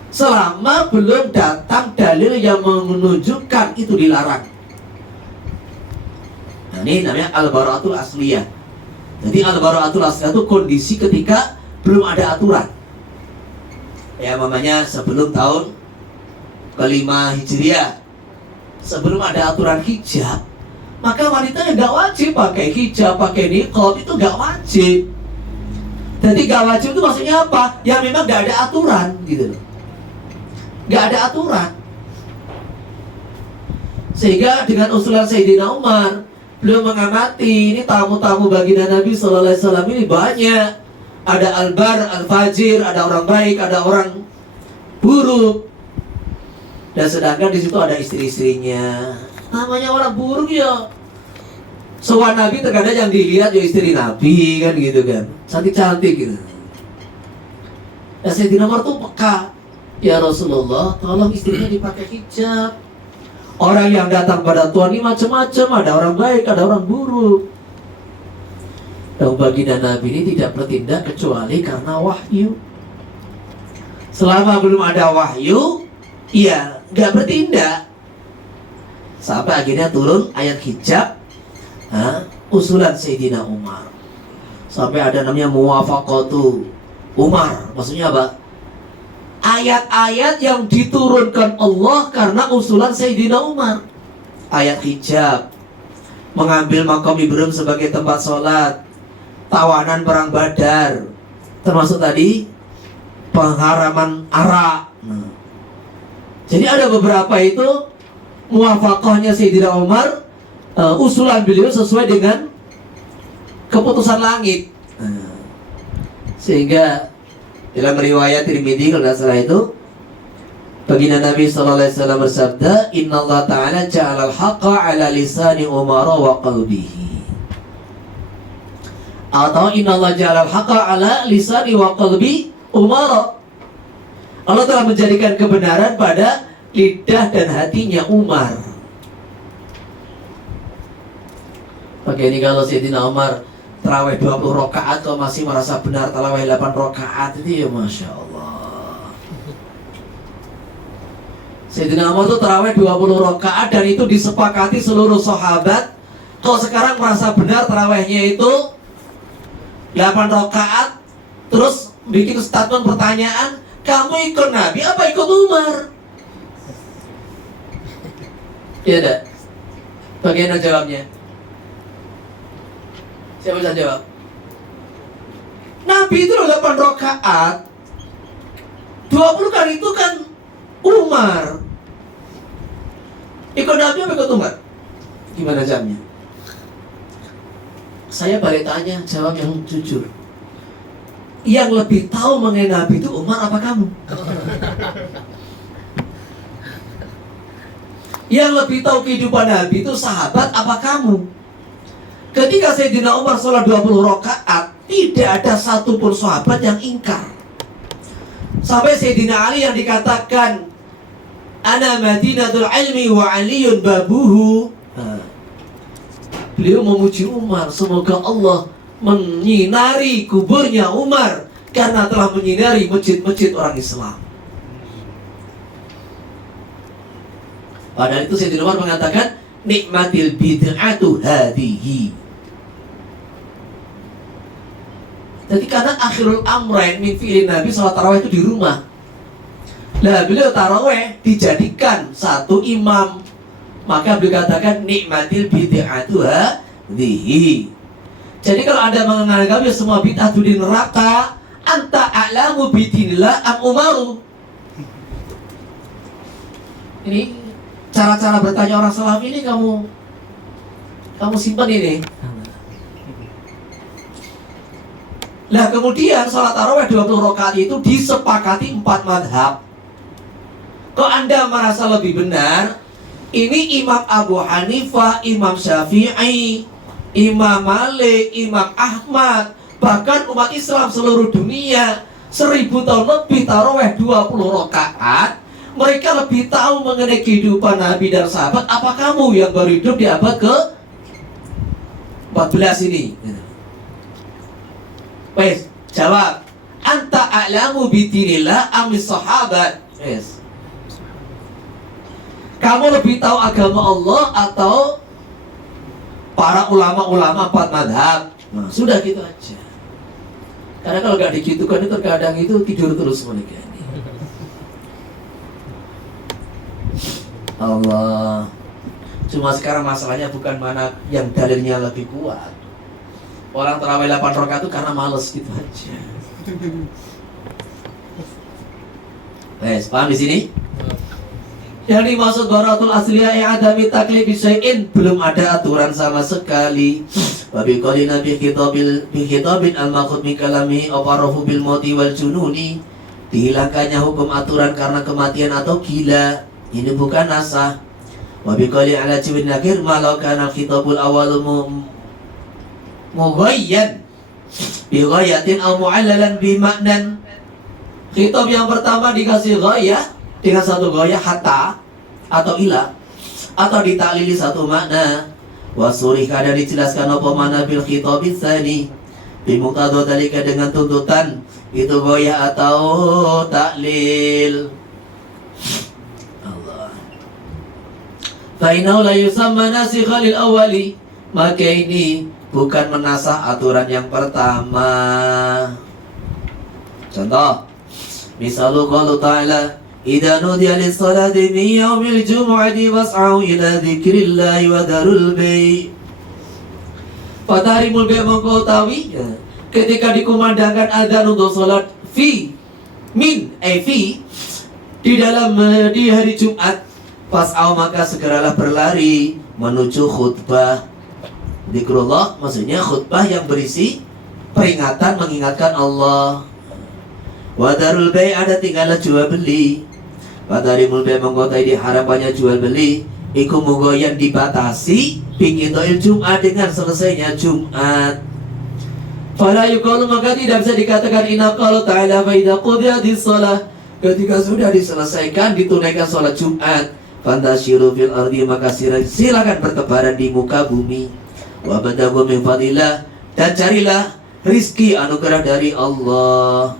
selama belum datang dalil yang menunjukkan itu dilarang. Nah, ini namanya al-bara'atul asliyah. Jadi al-bara'atul asliyah itu kondisi ketika belum ada aturan. Ya, namanya sebelum tahun kelima Hijriah, sebelum ada aturan hijab, maka wanita yang gak wajib pakai hijab, pakai niqab, itu gak wajib. Jadi gak wajib itu maksudnya apa? Ya memang gak ada aturan gitu loh. Gak ada aturan. Sehingga dengan usulan Sayyidina Umar, beliau mengamati ini tamu-tamu baginda Nabi Sallallahu Alaihi Wasallam ini banyak. Ada al-bar, al-fajir, ada orang baik, ada orang buruk. Dan sedangkan di situ ada istri-istrinya. Namanya orang buruk ya. Soal Nabi terkadang yang dilihat ya istri Nabi kan gitu kan. Cantik-cantik gitu. Dan Sayyidina Umar tuh peka. Ya Rasulullah, tolong istrinya dipakai hijab. Orang yang datang pada Tuhan ini macam-macam, ada orang baik, ada orang buruk. Dan baginda Nabi ini tidak bertindak kecuali karena wahyu. Selama belum ada wahyu, ya nggak bertindak. Sampai akhirnya turun ayat hijab, usulan Sayyidina Umar. Sampai ada namanya muwafaqatu Umar. Maksudnya apa? Ayat-ayat yang diturunkan Allah karena usulan Sayyidina Umar. Ayat hijab, mengambil makam Ibrahim sebagai tempat sholat, tawanan perang Badar, termasuk tadi pengharaman arak. Jadi ada beberapa itu muwafaqahnya Sayyidina Umar, usulan beliau sesuai dengan keputusan langit. Sehingga dalam riwayat Tirmidzi kalau tidak salah itu, baginda Nabi SAW bersabda, Inna Allah Ta'ala ja'alal haqqa ala lisani Umar wa qalbihi. Atau Inna Allah ja'alal haqqa ala lisani wa qalbi Umar. Allah telah menjadikan kebenaran pada lidah dan hatinya Umar. Oke, ini kalau Sayyidina Umar tarawih 20 rakaat kok masih merasa benar tarawih 8 rakaat itu ya Masya Allah. Sayyidina Umar itu tarawih 20 rakaat dan itu disepakati seluruh sahabat. Kok sekarang merasa benar tarawihnya itu 8 rakaat, terus bikin statement pertanyaan, kamu ikut Nabi apa ikut Umar? Iya enggak? Bagaimana jawabnya? Siapa bisa jawab? Nabi itu 8 rakaat, 20 kali itu kan Umar. Ikut Nabi apa ikut Umar? Gimana jawabnya? Saya balik tanya, jawab yang jujur. Yang lebih tahu mengenai Nabi itu Umar apa kamu? Yang lebih tahu kehidupan Nabi itu sahabat apa kamu? Ketika Sayyidina Umar sholat 20 rakaat, tidak ada satupun sahabat yang ingkar. Sampai Sayyidina Ali yang dikatakan Ana Madinatul ilmi wa aliyun babuhu. Beliau memuji Umar, semoga Allah menyinari kuburnya Umar karena telah menyinari masjid-masjid orang Islam. Padahal itu Sayyidina Umar mengatakan nikmatil bid'atu hadihi. Jadi karena akhirul amrain min fi'lin Nabi salat tarawih itu di rumah. Nah beliau tarawih dijadikan satu imam, maka beliau katakan nikmatil bid'atu hadihi. Jadi kalau Anda menganggap semua bid'ah itu di neraka, anta a'lamu bidinillah am umaru. Ini cara-cara bertanya orang Salafi ini kamu simpan ini. Nah kemudian sholat tarawih 20 rakaat itu disepakati 4 madhab. Kalau Anda merasa lebih benar, ini Imam Abu Hanifah, Imam Syafi'i, Imam Malik, Imam Ahmad, bahkan umat Islam seluruh dunia 1000 tahun lebih tarawih 20 rakaat. Mereka lebih tahu mengenai kehidupan Nabi dan sahabat. Apa kamu yang baru hidup di abad ke 14 ini? Wes, jawab. Anta a'lamu bidinillah amis sahabat. Yes. Kamu lebih tahu agama Allah atau para ulama-ulama 4 madhab? Nah, sudah gitu aja. Karena kalau gak digitukan itu terkadang itu tidur terus mereka ini. Allah. Cuma sekarang masalahnya bukan mana yang dalilnya lebih kuat. Orang tarawih 8 rakaat itu karena males gitu aja. Paham di sini? Yang dimaksud baratul asliyah yang ada mitaklif bisyai'in, belum ada aturan sama sekali. Wa biqalina bi khitabin al-maqud min kalami awarafu bil mauti wal jununi. Dihilangkannya hukum aturan karena kematian atau gila. Ini bukan nasah. Wa biqali ala jiwin nakir malau kana khitabul awal mughayyan bi ghayatin aw mu'allalan bi maknan. Khitab yang pertama dikasih ghayah dengan satu ghayah hatta atau ila, atau ditaklili satu makna. Wasurih kada dijelaskan apa makna bil khitab tsani bi muqtadha dalika dengan tuntutan itu ghayah atau taklil. Allah. Fa innahu la yusamma nasikha lil awwali, maka ini bukan menasah aturan yang pertama. Contoh, misalnya qalu ta'ala, idza nudiya lis-salati min yaumil jumu'ati fas'au ila dzikrillahi wa dharul bai'. Fatarimul bai' mongko utawi ketika dikumandangkan adzan untuk salat fi di dalam di hari Jumat, fas'au maka segeralah berlari menuju khutbah. Zikrullah maksudnya khutbah yang berisi peringatan mengingatkan Allah. Wadarul bai' ada tinggallah jual beli. Wadarimul bai' mengkotai diharapkannya jual beli iku mugo yang dibatasi bikintoil Jumat dengan selesainya Jumat. Fala yuqalu maka tidak bisa dikatakan inna qala ta'ala fa idza qudiyatis shalah, ketika sudah diselesaikan ditunaikan sholat Jumat, fantasyiru fil ardi maka silakan bertebaran di muka bumi. Wa badagu min fadillah, dan carilah rizki anugerah dari Allah.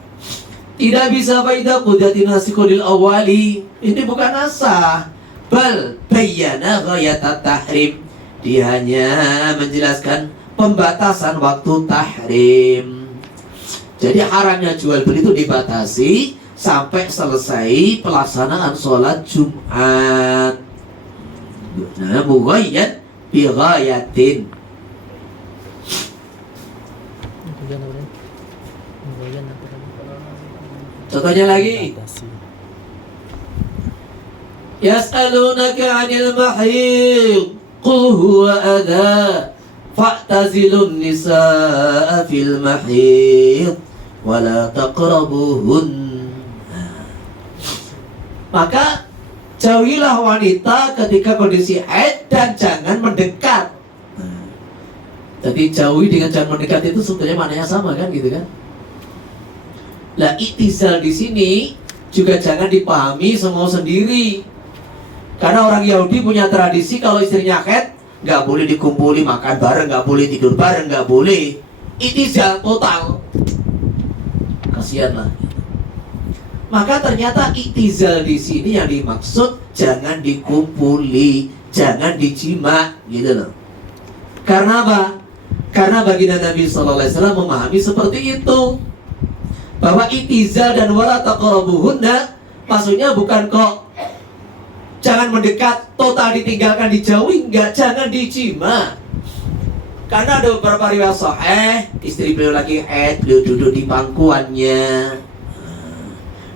Tidak bisa faida qudatin nasiqul awali. Ini bukan asah, bal bayyana ghayatat tahrim. Dia hanya menjelaskan pembatasan waktu tahrim. Jadi haramnya jual beli itu dibatasi sampai selesai pelaksanaan sholat Jumat. Nah, mughayyad bi ghayatin. Contohnya lagi, yas'alunaka 'anil mahid qul huwa adha fa'tazilun nisaa fil mahid wa la taqrabuhun. Maka jauhilah wanita ketika kondisi haid dan jangan mendekat. Jadi jauhi dengan jangan mendekat itu sebetulnya maknanya sama kan gitu kan? Lah iktizal di sini juga jangan dipahami semau sendiri. Karena orang Yahudi punya tradisi kalau istrinya haid nggak boleh dikumpuli makan bareng, nggak boleh tidur bareng, nggak boleh. Iktizal total. Kasihan lah. Maka ternyata iktizal di sini yang dimaksud jangan dikumpuli, jangan dijima, gitu loh. Karena apa? Karena baginda Nabi SAW memahami seperti itu, bahwa iktizal dan wala taqrabuhunna maksudnya bukan kok jangan mendekat, total ditinggalkan, dijauhi, enggak, jangan dijima. Karena ada beberapa riwayat sahih, istri beliau lagi haid, beliau duduk di pangkuannya,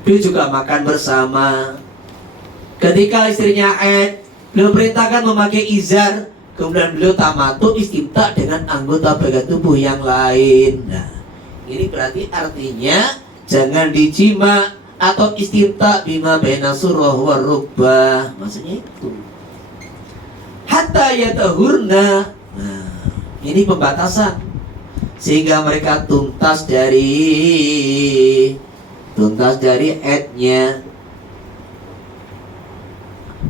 beliau juga makan bersama. Ketika istrinya haid, beliau perintahkan memakai izar, kemudian beliau tamattu istimta dengan anggota bagian tubuh yang lain. Nah, ini berarti artinya jangan dijima atau istimta bima baina surah wa rukbah. Maksudnya itu hatta yatahurna. Nah, ini pembatasan sehingga mereka tuntas dari haidnya.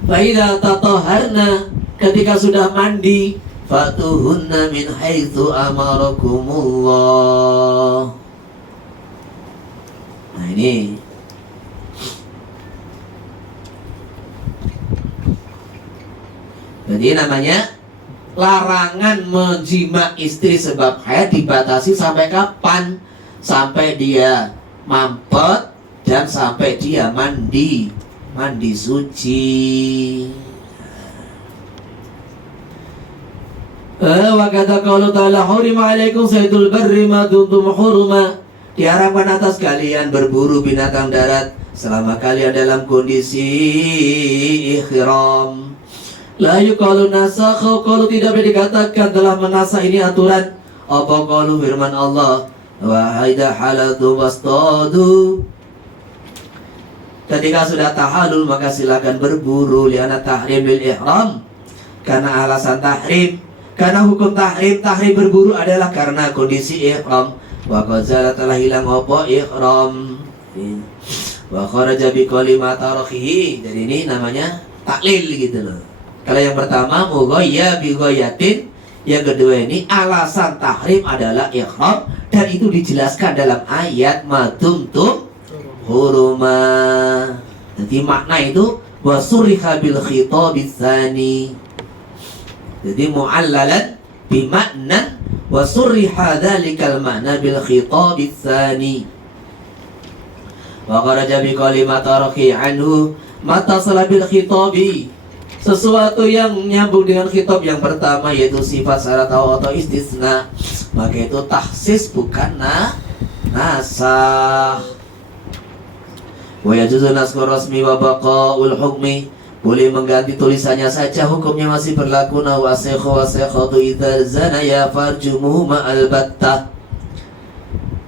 Fa idza tatahharna, ketika sudah mandi, fatuhunna min haitsu amarakumullah. Nah ini jadi namanya larangan menjima istri sebab haid dibatasi sampai kapan? Sampai dia mampet dan sampai dia mandi suci. Wa kata qaulu ta'ala hurima 'alaikum saydul barri ma dumtum hurma. Diharamkan atas kalian berburu binatang darat selama kalian dalam kondisi ihram. La yuqalu nasakha, qalu tidak boleh dikatakan telah menasakh ini aturan. Apa qalu firman Allah, wa haida halatu wastadu. Ketika sudah tahalul maka silakan berburu liana tahrim bil ihram. Karena alasan tahrim, karena hukum tahrim berburu adalah karena kondisi ihram. Wa qadzala telah hilang apa ihram. Wa kharaja bi kalimat tarakhihi. Jadi ini namanya taklil gitu loh. Kalau yang pertama mughayya bi ghayatin, yang kedua ini alasan tahrim adalah ihram dan itu dijelaskan dalam ayat madumtum huruma. Jadi makna itu wasuriha bil khitabis tsani. Jadi mu'allalan bimaknan wa surriha dzalikal ma'na bil khitab tsani wa kharaja bi kalimat tarqi anhu mata salabil khitabi, sesuatu yang nyambung dengan khitab yang pertama yaitu sifat syarat atau istisna, maka itu tahsis bukan nasakh. Wa yajuzu naskhur rasmi wa baqaul hukmi, boleh mengganti tulisannya saja, hukumnya masih berlaku. Nahu asyikhu wa syikhatu idza zanaya farjumuhu ma'al battah,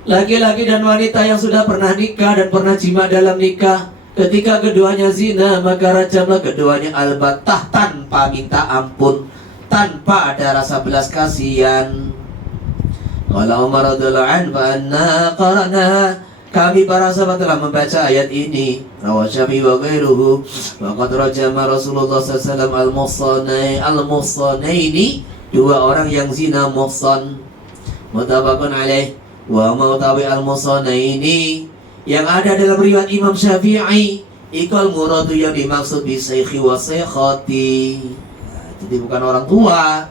laki-laki dan wanita yang sudah pernah nikah dan pernah jima dalam nikah, ketika keduanya zina maka rajamlah keduanya albattah, tanpa minta ampun, tanpa ada rasa belas kasihan. Qala Umar radhiyallahu anhu fa anna qara'na, kami para sahabat telah membaca ayat ini. Rawa Syafi'i wa ghairuhu wa qad rajama Rasulullah sallallahu alaihi wasallam al-muhsanaini, dua orang yang zina muhsan. Muttafaqun alaih. Wa mautawi al-muhsanaini, yang ada dalam riwayat Imam Syafi'i, ikal muradu, yang dimaksud bi syaikhi wa syaikhati, jadi bukan orang tua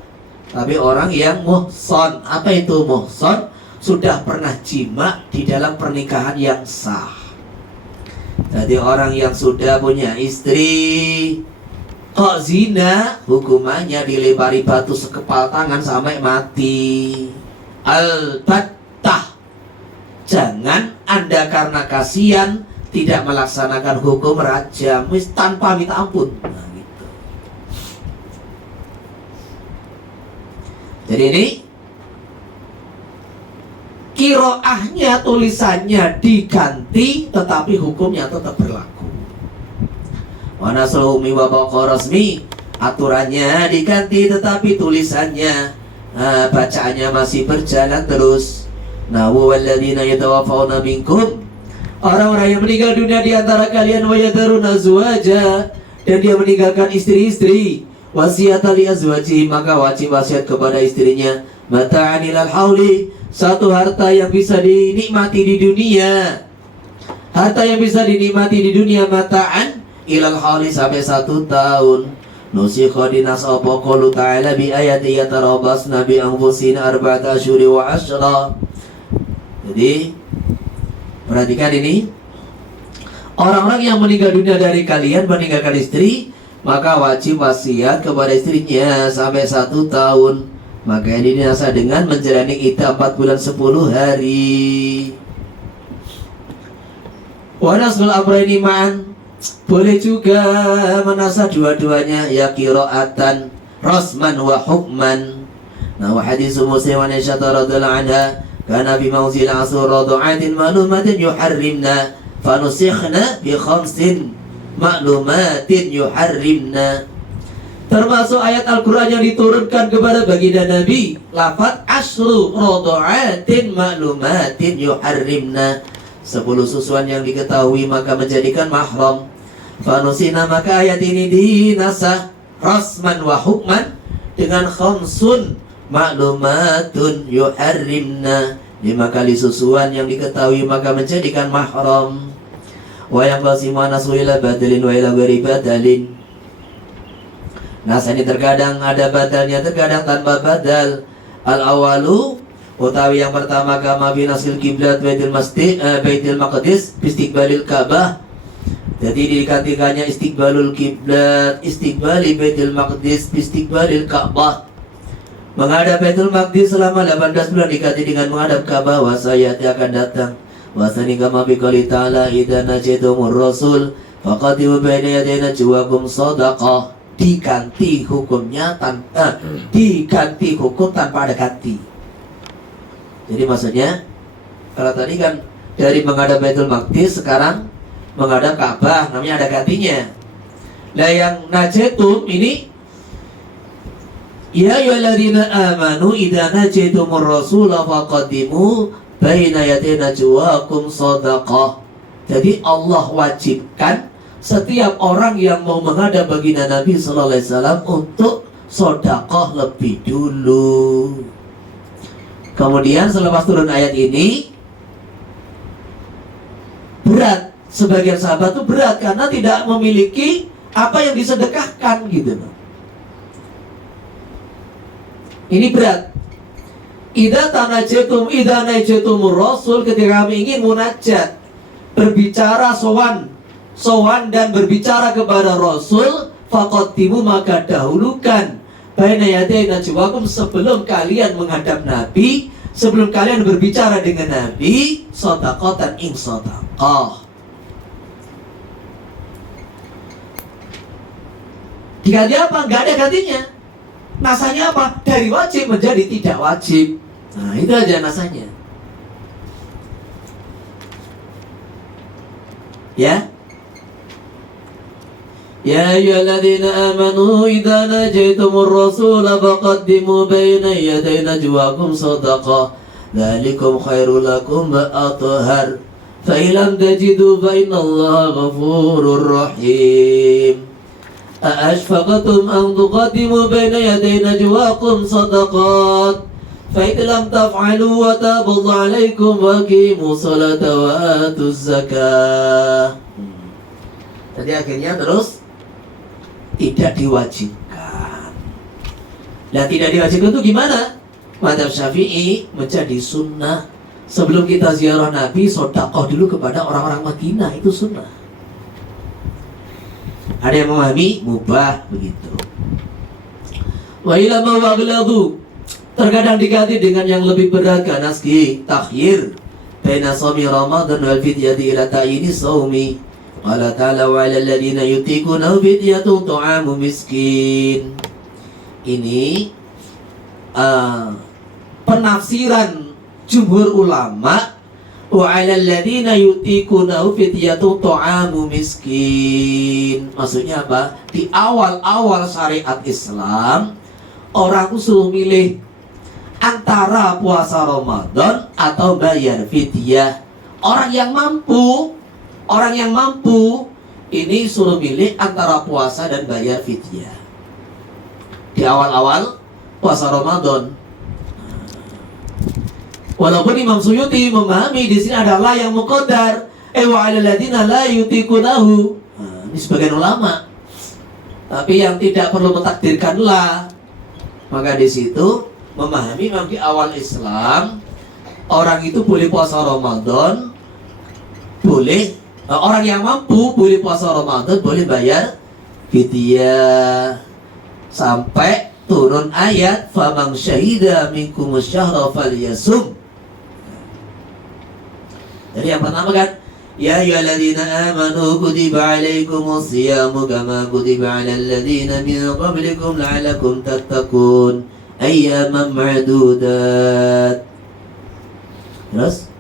tapi orang yang muhsan. Apa itu muhsan? Sudah pernah jima di dalam pernikahan yang sah. Jadi orang yang sudah punya istri kok zina, hukumannya dilempari batu sekepal tangan sampai mati. Albattah, jangan Anda karena kasihan tidak melaksanakan hukum rajam tanpa minta ampun. Nah, gitu. Jadi ini kiroahnya, tulisannya diganti tetapi hukumnya tetap berlaku. Wa nasruhu wa baqa rasmi, aturannya diganti tetapi tulisannya, bacaannya masih berjalan terus. Nahu walladzina yatawaffawna minkum, orang-orang yang meninggal dunia di antara kalian, wa yadharuna azwaja, dan dia meninggalkan istri-istri, wasiat li azwaji, maka wajib wasiat kepada istrinya, mata'an ilal hauli, satu harta yang bisa dinikmati di dunia, harta yang bisa dinikmati di dunia, mata'an ilal hauli, sampai 1 tahun. Nusikha dinas apa qalu ta'ala bi ayati yatarabasna bi anfusina arba'ata asyhuri wa asyra. Jadi perhatikan ini, orang-orang yang meninggal dunia dari kalian meninggalkan istri, maka wajib wasiat kepada istrinya sampai 1 tahun. Maka ini dinasa dengan menjalani iddah 4 bulan 10 hari. Wa nasbul amrayni ma'an, boleh juga menasa dua-duanya, ya qira'atan rasman wa hukman. Nah, wa hadis Muslim wa Aisyah radhiyallahu anha, kana fi mawzil asr rad'atin ma'lumatin yuharrimna fanusikhna bi khamsin ma'lumatin yuharrimna. Termasuk ayat Al-Quran yang diturunkan kepada baginda Nabi, lafaz asru rad'atin ma'lumatin yuharrimna, 10 susuan yang diketahui maka menjadikan mahram. Fanusina, maka ayat ini dinasah rasman wa hukman dengan khamsun ma'lumatun yuharrimna, 5 kali susuan yang diketahui maka menjadikan mahram. Wa yang qasimu nasu ila badalin wa ila ghairi badalin. Nas ini terkadang ada badalnya, terkadang tanpa badal. Al-awalu, utawi yang pertama, kama fi nasil kiblat baitul maqdis istiqbalil Ka'bah. Jadi digantikannya istiqbalul kiblat, istiqbali baitul maqdis istiqbalil Ka'bah. Menghadap Baitul Maqdis selama 18 bulan diganti dengan menghadap Ka'bah. Wasayati akan datang. Wasani kama bi qouli ta'ala idza najaitumur rasul faqadimu baina yaday najwakum shadaqah. Diganti hukumnya diganti hukum tanpa ada ganti. Jadi maksudnya, kalau tadi kan dari menghadap Baitul Maqdis, sekarang menghadap Ka'bah, namanya ada gantinya. Nah, yang najaitum ini, ya ayyuhalladzina amanu idza najaitumur rasula faqaddimu baina yaday najwakum shadaqah. Jadi Allah wajibkan setiap orang yang mau menghadap baginda Nabi sallallahu alaihi wasallam untuk sedekah lebih dulu. Kemudian selepas turun ayat ini, berat, sebagian sahabat itu berat karena tidak memiliki apa yang disedekahkan gitu. Ini berat. idza najaitumur rasul, ketika kami ingin munajat, berbicara sowan dan berbicara kepada Rasul, faqaddimu, maka dahulukan baina yaday najwakum, sebelum kalian menghadap Nabi, sebelum kalian berbicara dengan Nabi, shadaqatan ing shadaqah. Diganti apa? Nggak ada gantinya. Nasanya apa? Dari wajib menjadi tidak wajib. Nah, itu aja nasanya. Ya. Ya ayyuhalladzina amanu idza najaitumur rasula faqaddimu baina yaday najwakum shadaqah dzalikum khairul lakum wa athhar fa illam tajidu fa innallaha ghafurur rahim. أأشفقتم أن تقدموا بين يدي نجواكم صدقات فإن لم تفعلوا وتاب الله عليكم وأقيموا الصلاة وآتوا الزكاة. Jadi akhirnya terus tidak diwajibkan. Nah, tidak diwajibkan itu gimana? Mazhab Syafi'i menjadi sunnah. Sebelum kita ziarah Nabi, sedekah dulu kepada orang-orang Madinah, itu sunnah. Ada yang memahami mubah begitu. Wa ila ma waghladu, terkadang diganti dengan yang lebih berat, kanaski takhir baina shaumi Ramadan wal fidyati ila ta'yini shaumi. Qala ta'ala wa 'alal ladzina yutiquna fidyatun ta'amu miskin. Ini penafsiran jumhur ulama, wa 'alal ladzina yutiquna fidyatun ta'amu miskin. Maksudnya apa? Di awal-awal syariat Islam, orang itu suruh milih antara puasa Ramadan atau bayar fidyah. Orang yang mampu ini suruh milih antara puasa dan bayar fidyah. Di awal-awal puasa Ramadan. Walaupun Imam Suyuti memahami di sini adalah yang muqaddar, wa 'alal ladzina la yutiqunahu. Ini sebagian ulama. Tapi yang tidak perlu mentakdirkan la. Maka di situ memahami memang di awal Islam orang itu boleh puasa Ramadan, boleh orang yang mampu boleh puasa Ramadan, boleh bayar fidyah, sampai turun ayat faman syahida minkum syahra falyasum. Jadi yang pertama kan, ya ayyuhalladzina amanu kutiba alaikumus siyamu kama kutiba alal ladzina min qablikum la'allakum tattaqun ayyaman ma'dudat. Terus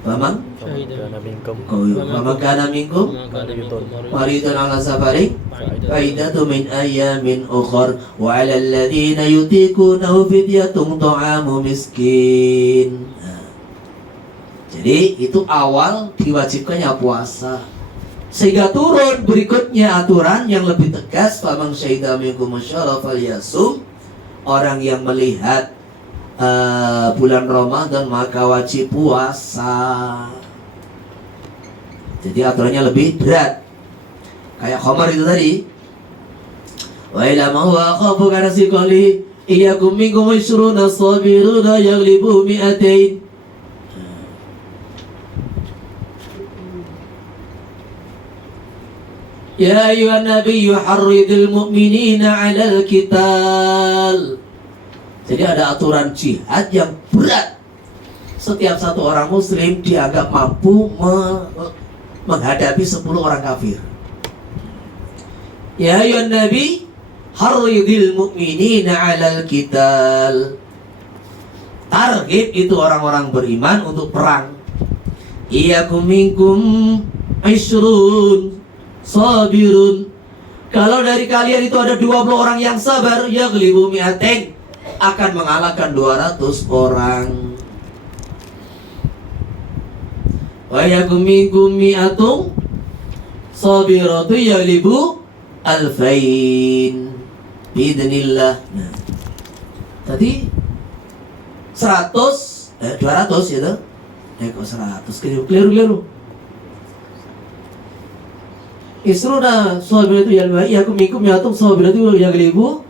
faman kana minkum maridun ala safarin faidatu min ayyamin ukhar wa 'alal ladzina yutiqunahu fidyatun ta'amu miskin. Jadi itu awal diwajibkannya puasa. Sehingga turun berikutnya aturan yang lebih tegas, faman syahida minkum syahra falyasum. Orang yang melihat bulan Ramadan maka wajib puasa. Jadi aturannya lebih berat. Kayak khamar itu tadi. Wa ila ma huwa akhafu kana siqali iyyakum minkum 20 sabiruna yaghlibu mi'atain. Ya ayuhan nabiyyu harridil mu'minina 'alal qital. Jadi ada aturan jihad yang berat. Setiap satu orang muslim dianggap mampu menghadapi 10 orang kafir. Ya ayuhan nabi harridil mu'minina 'alal qital. Target itu orang-orang beriman untuk perang. Iyyakum minkum 20 sabirun. Kalau dari kalian itu ada 20 orang yang sabar, yaghlibu mi'atain, akan mengalahkan 200 orang. Wa yakum minkum mi'atun sabiratu yaghlibu alfain biidznillah. Nah, tadi 200 ya toh? Kok 100 keliru. Isruna sabiratu yaghlibu minkum mi'atun sabiratu yaghlibu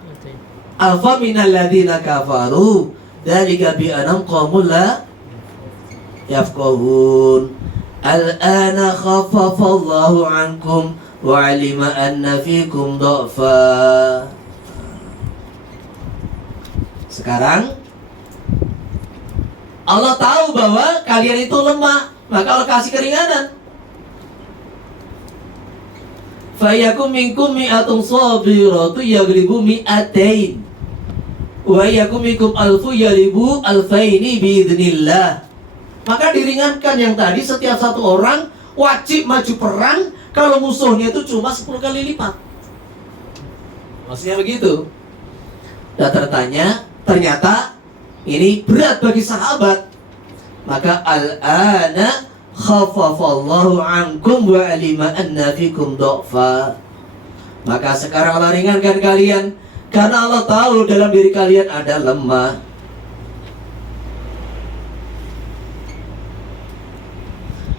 alfa minal ladzina kafaru Dzalika bi anam qaumul la yafqahun. Al-ana khaffafallahu ankum wa 'alima anna fikum dha'fa. Sekarang Allah tahu bahwa kalian itu lemah, maka Allah kasih keringanan. Fayakum minkum mi'atun sabiratu yaghlibu mi'atain wa yakum minkum alfu yaghlibu alfaini biidznillah. Maka diringankan yang tadi, setiap satu orang wajib maju perang kalau musuhnya itu cuma 10 kali lipat. Maksudnya begitu. Dan ternyata ini berat bagi sahabat. Maka al-ana khaffafallahu ankum wa alima anna fikum dha'fa. Maka sekarang Allah ringankan kalian karena Allah tahu dalam diri kalian ada lemah.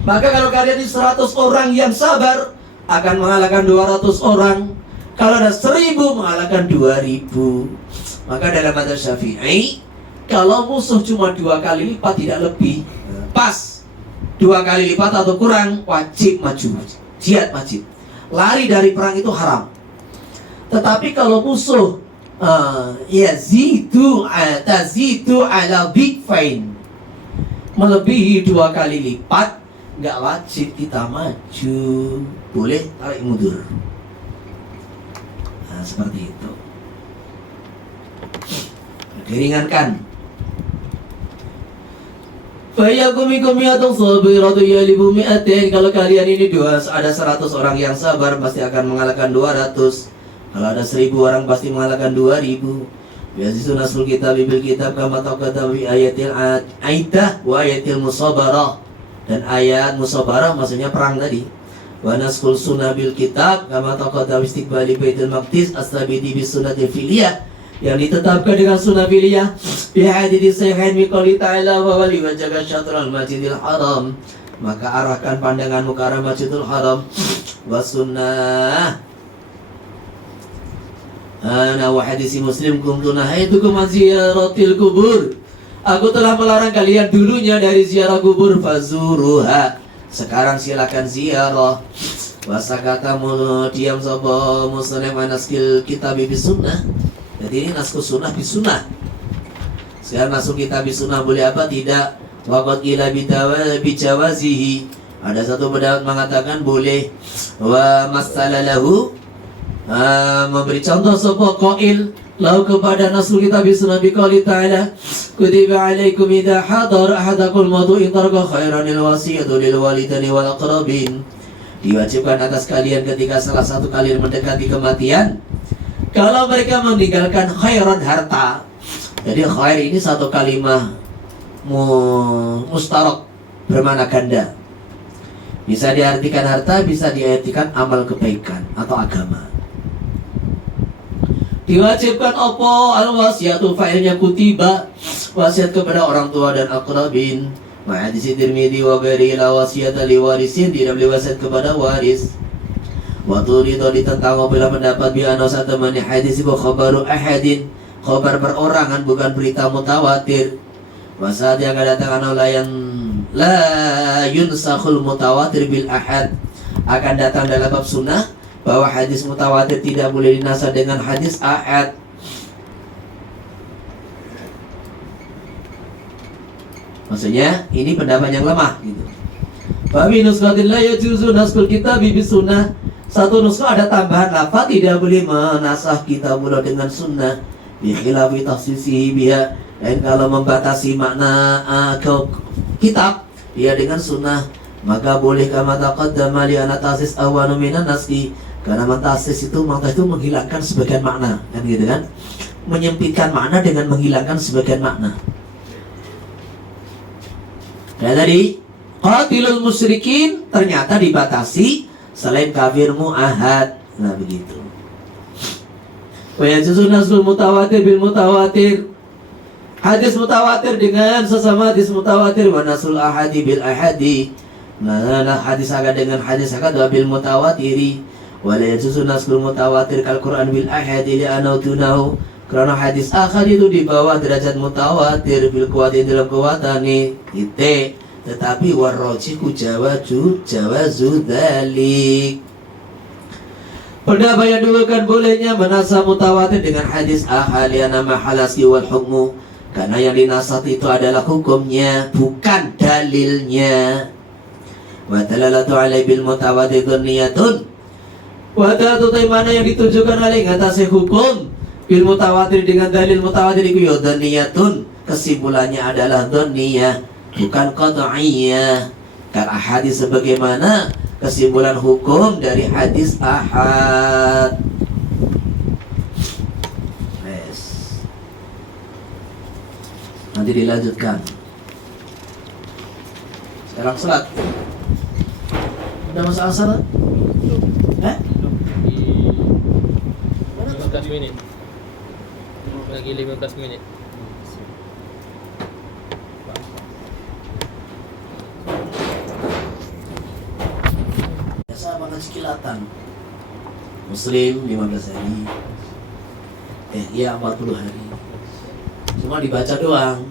Maka kalau kalian di 100 orang yang sabar akan mengalahkan 200 orang. Kalau ada 1000 mengalahkan 2000. Maka dalam mazhab Syafi'i, kalau musuh cuma 2 kali lipat tidak lebih, pas 2 kali lipat atau kurang, wajib maju. Jihad wajib. Lari dari perang itu haram. Tetapi kalau musuh tazidu ala dhikfain, melebihi 2 kali lipat, nggak wajib kita maju, boleh tarik mundur. Nah, seperti itu. Diringankan. Fayakumikum mi'atun sabiratu yalibu mi'atain. Kalau kalian ini ada 100 orang yang sabar, pasti akan mengalahkan 200. Kalau ada 1000 orang, pasti mengalahkan 2000. Biasa nasul kitab bil kitab kama taqaddama fi ayatil aidah wa ayatil musabarah. Dan ayat musabarah maksudnya perang tadi. Wa naskul sunnah bil kitab kama taqaddama istiqbali baitul maqdis astabidi bis sunnatil filiyah, yang ditetapkan dengan sunnah filiyah bi hadits sahihain mi qouli ta'ala wa wali wajhaka syatral masjidil haram. Maka arahkan pandanganmu ke arah Masjidil Haram. Wa sunnah ana wa hadisi Muslim kuntu nahaitukum an ziyaratil kubur. Aku telah melarang kalian dulunya dari ziarah kubur, fazuruha. Sekarang silakan ziarah. Wasakata diam sapa muslim anaskil kitab bis sunnah. Jadi ini naskah sunnah bis sunnah. Sekarang masuk kitab bis sunnah boleh apa? Tidak. Waqad ila bijawazihi. Ada satu pendapat mengatakan boleh. Wa masalalahu, memberi contoh sapa qail lau kepada nasul kitab sunnah biqauli ta'ala kutiba alaikum idza hadara ahadakum mautu in taraka khairanil wasiyatu lil walidayni wal aqrabin. Diwajibkan atas kalian ketika salah satu kalian mendekati kematian, kalau mereka meninggalkan khairan, harta. Jadi khair ini satu kalimah mustarok, bermakna ganda. Bisa diartikan harta, bisa diartikan amal kebaikan atau agama. Diwajibkan opo al-wasiyatu, fa'ilnya kutiba, wasiat kepada orang tua dan aqrabin. Hadis Tirmidzi wa ghairi la wasiyata li warisin, tidak boleh wasiat kepada waris. Wa turidu ditentang apabila mendapat bi anasa temani hadis itu khabaru ahadin, khabar perorangan bukan berita mutawatir. Masa dia akan datang la yunsakhul mutawatir bil ahad, akan datang dalam bab sunnah bahwa hadis mutawatir tidak boleh dinasah dengan hadis ahad. Maksudnya ini pendapat yang lemah gitu. Fabi nuskatin la yajuzu naskul kitab bis sunnah. Satu nuskah ada tambahan lafaz, tidak boleh menasah kitabullah dengan sunnah. Bi khilafi tafsisihi biha. Dan kalau membatasi makna kitab dia dengan sunnah, maka boleh kama taqaddama li anna tasis awanu minan naski. Karena mentasis itu menghilangkan sebagian makna, kan gitu kan? Menyempitkan makna dengan menghilangkan sebagian makna. Dan tadi qatilul musyrikin ternyata dibatasi selain kafir mu'ahad. Nah begitu. Wa yajuzu nasul mutawatir bil mutawatir. Hadis mutawatir dengan sesama hadis mutawatir, wa nasul ahadi bil ahadi. Nah hadis agak dengan hadis agak bil mutawatiri. Wala yajuzu naskul mutawatir kal Qur'an bil ahadi li anau tunahu Karena hadis ahad itu di bawah derajat mutawatir bil kuwati dalam kekuatan nih titik. Tetapi warrojiku jawazu dzalik. Pendapat yang dulukan bolehnya menasab mutawatir dengan hadis ahad yang nama halasi wal hukmu. Karena yang dinasab itu adalah hukumnya, bukan dalilnya. Wa dalalatu alai bil mutawatir niyatun. Wa dalatu mana yang ditujukan oleh ngatasi hukum bil mutawatir dengan dalil mutawatir itu ya niyatun. Kesimpulannya adalah dhaniyah, bukan qat'iyah. Karena hadis sebagaimana kesimpulan hukum dari hadis ahad. Nanti dilanjutkan. Sekarang salat. Ada masalah salat? Eh? 15 menit. Lagi 15 menit. Biasa makan kilatan. Muslim 15 hari. Iya 40 hari. Cuma dibaca doang.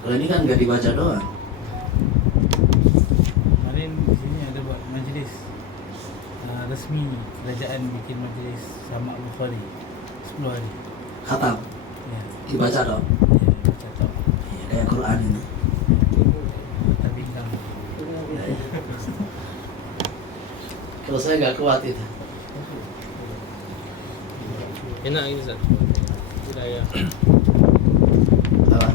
Kalau ini kan nggak dibaca doang. Kemarin di sini ada buat majlis resmi kerajaan bikin majlis sama Bukhari 10 hari. Khatam. Ya, Dibaca dong. ya baca tok. Ya, kayak Quran ini. Tapi kan Kalau saya nggak kuat itu. Enak ini Ustaz. Budaya. Apa?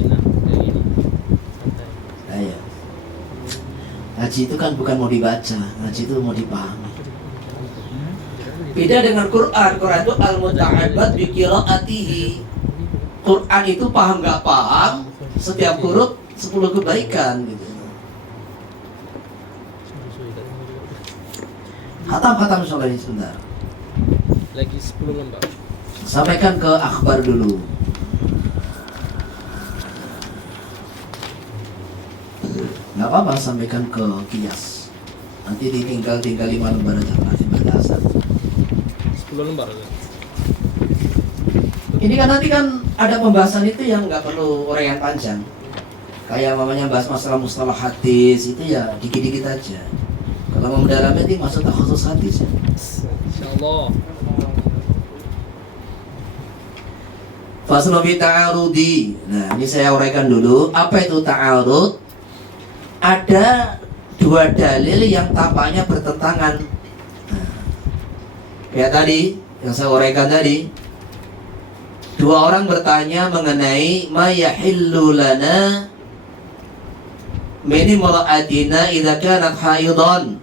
Enak kayak gini. Santai. Iya. Ngaji itu kan bukan mau dibaca, ngaji itu mau dipahami. Beda dengan Quran. Quran itu al-muta'abbad bi qiraatihi. Quran itu paham nggak paham, setiap huruf 10 kebaikan gitu. Khatam insyaallah ini sebentar. Lagi 10 lembar. Sampaikan ke akhbar dulu. Nggak apa-apa, sampaikan ke kias. Nanti ditinggal 5 lembar aja nanti batasan. 10 lembar Ustaz. Ini kan nanti kan ada pembahasan itu yang nggak perlu uraian panjang. Kayak mamanya bahas masalah mustalah hadis itu ya dikit-dikit aja. Kalau mau mendalami nanti masuk khusus hadis ya. Insyaallah. Faslu fi ta'arudi. Nah, ini saya uraikan dulu. Apa itu ta'arud? Ada dua dalil yang tampaknya bertentangan. Nah, kayak tadi yang saya uraikan tadi. Dua orang bertanya mengenai ma yahillu lana min imra'atina idza kanat haidan.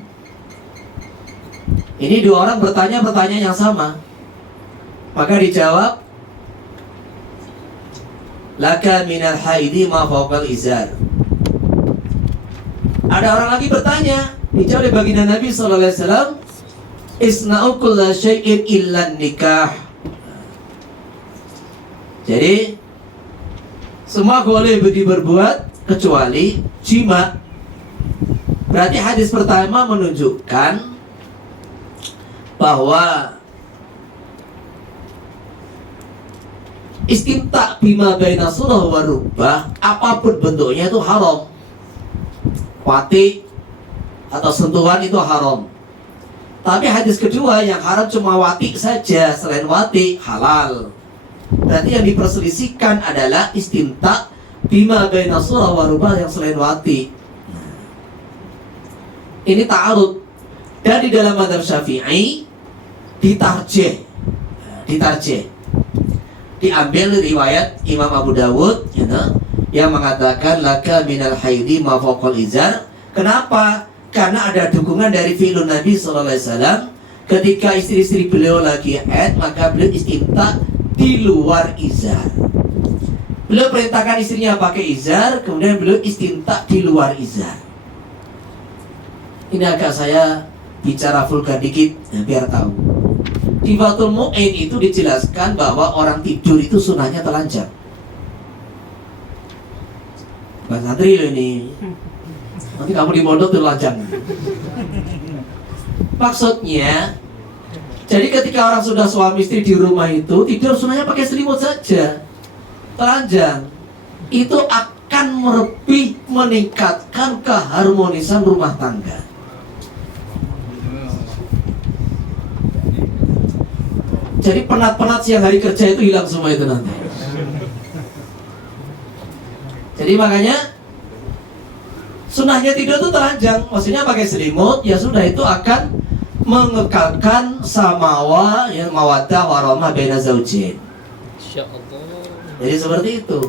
Ini dua orang bertanya pertanyaan yang sama. Maka dijawab laka minal haidi ma fawqal izar. Ada orang lagi bertanya, dijawab oleh baginda Nabi sallallahu alaihi wasallam, isna'u kulla syai'in illa nikah. Jadi semua boleh berbuat kecuali jima. Berarti hadis pertama menunjukkan bahwa istimta bima baina surah wa rubah, apapun bentuknya itu haram. Wati atau sentuhan itu haram. Tapi hadis kedua yang haram cuma wati saja, selain wati halal. Berarti yang diperselisihkan adalah istimta bima baina surah wa rubah yang selain wati. Ini ta'arud. Dan di dalam mazhab Syafi'i ditarjih. Diambil riwayat Imam Abu Dawud yang mengatakan laka minal haidi ma fawqal izar. Kenapa? Karena ada dukungan dari fi'lun Nabi sallallahu alaihi wasallam. Ketika istri-istri beliau lagi haid, maka beliau istimta di luar izar. Beliau perintahkan istrinya pakai izar, kemudian beliau istimta di luar izar. Ini agak saya bicara vulgar dikit biar tahu. Di Fathul Mu'in itu dijelaskan bahwa orang tidur itu sunahnya telanjang. Bang Santri loh ini. Nanti kamu di pondok telanjang. Maksudnya Jadi ketika orang sudah suami istri di rumah itu tidur sunnahnya pakai selimut saja, telanjang. Itu akan lebih meningkatkan keharmonisan rumah tangga. Jadi penat-penat siang hari kerja itu hilang semua itu nanti. Jadi makanya sunnahnya tidur itu telanjang, maksudnya pakai selimut, ya sudah itu akan mengekalkan samawa yang mawaddah warahmah baina zaujain. Insyaallah. Jadi seperti itu.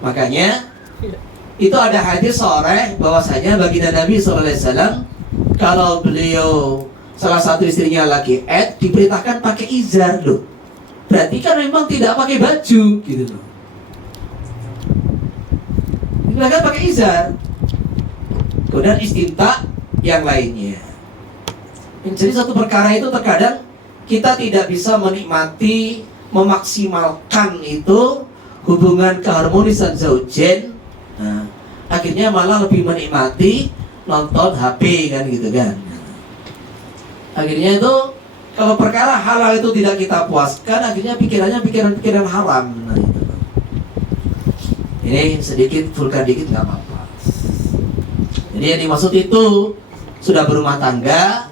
Makanya itu ada hadis sahih bahwasanya baginda Nabi SAW kalau beliau salah satu istrinya lagi diperintahkan pakai izar loh. Berarti kan memang tidak pakai baju gitu loh. Diperintahkan pakai izar. Kemudian istinta yang lainnya. Jadi satu perkara itu terkadang kita tidak bisa menikmati, memaksimalkan itu hubungan keharmonisan zaujain. Nah, akhirnya malah lebih menikmati nonton HP kan gitu kan. Akhirnya itu kalau perkara halal itu tidak kita puaskan, akhirnya pikirannya pikiran-pikiran haram. Nah, itu. Ini sedikit vulgar dikit nggak apa-apa. Jadi yang dimaksud itu sudah berumah tangga.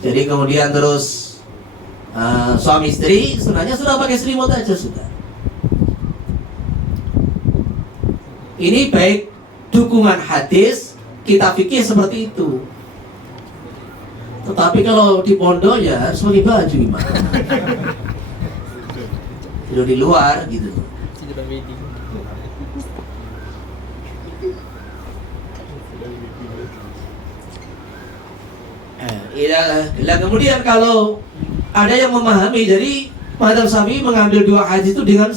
Jadi kemudian terus suami istri sebenarnya sudah pakai selimut aja sudah. Ini baik dukungan hadis kita pikir seperti itu. Tetapi kalau di pondok ya harus pakai baju gimana? Tidur di luar gitu. Tidur wedding. Nah, kemudian kalau ada yang memahami, jadi Madzhab Syafi'i mengambil dua hadis itu dengan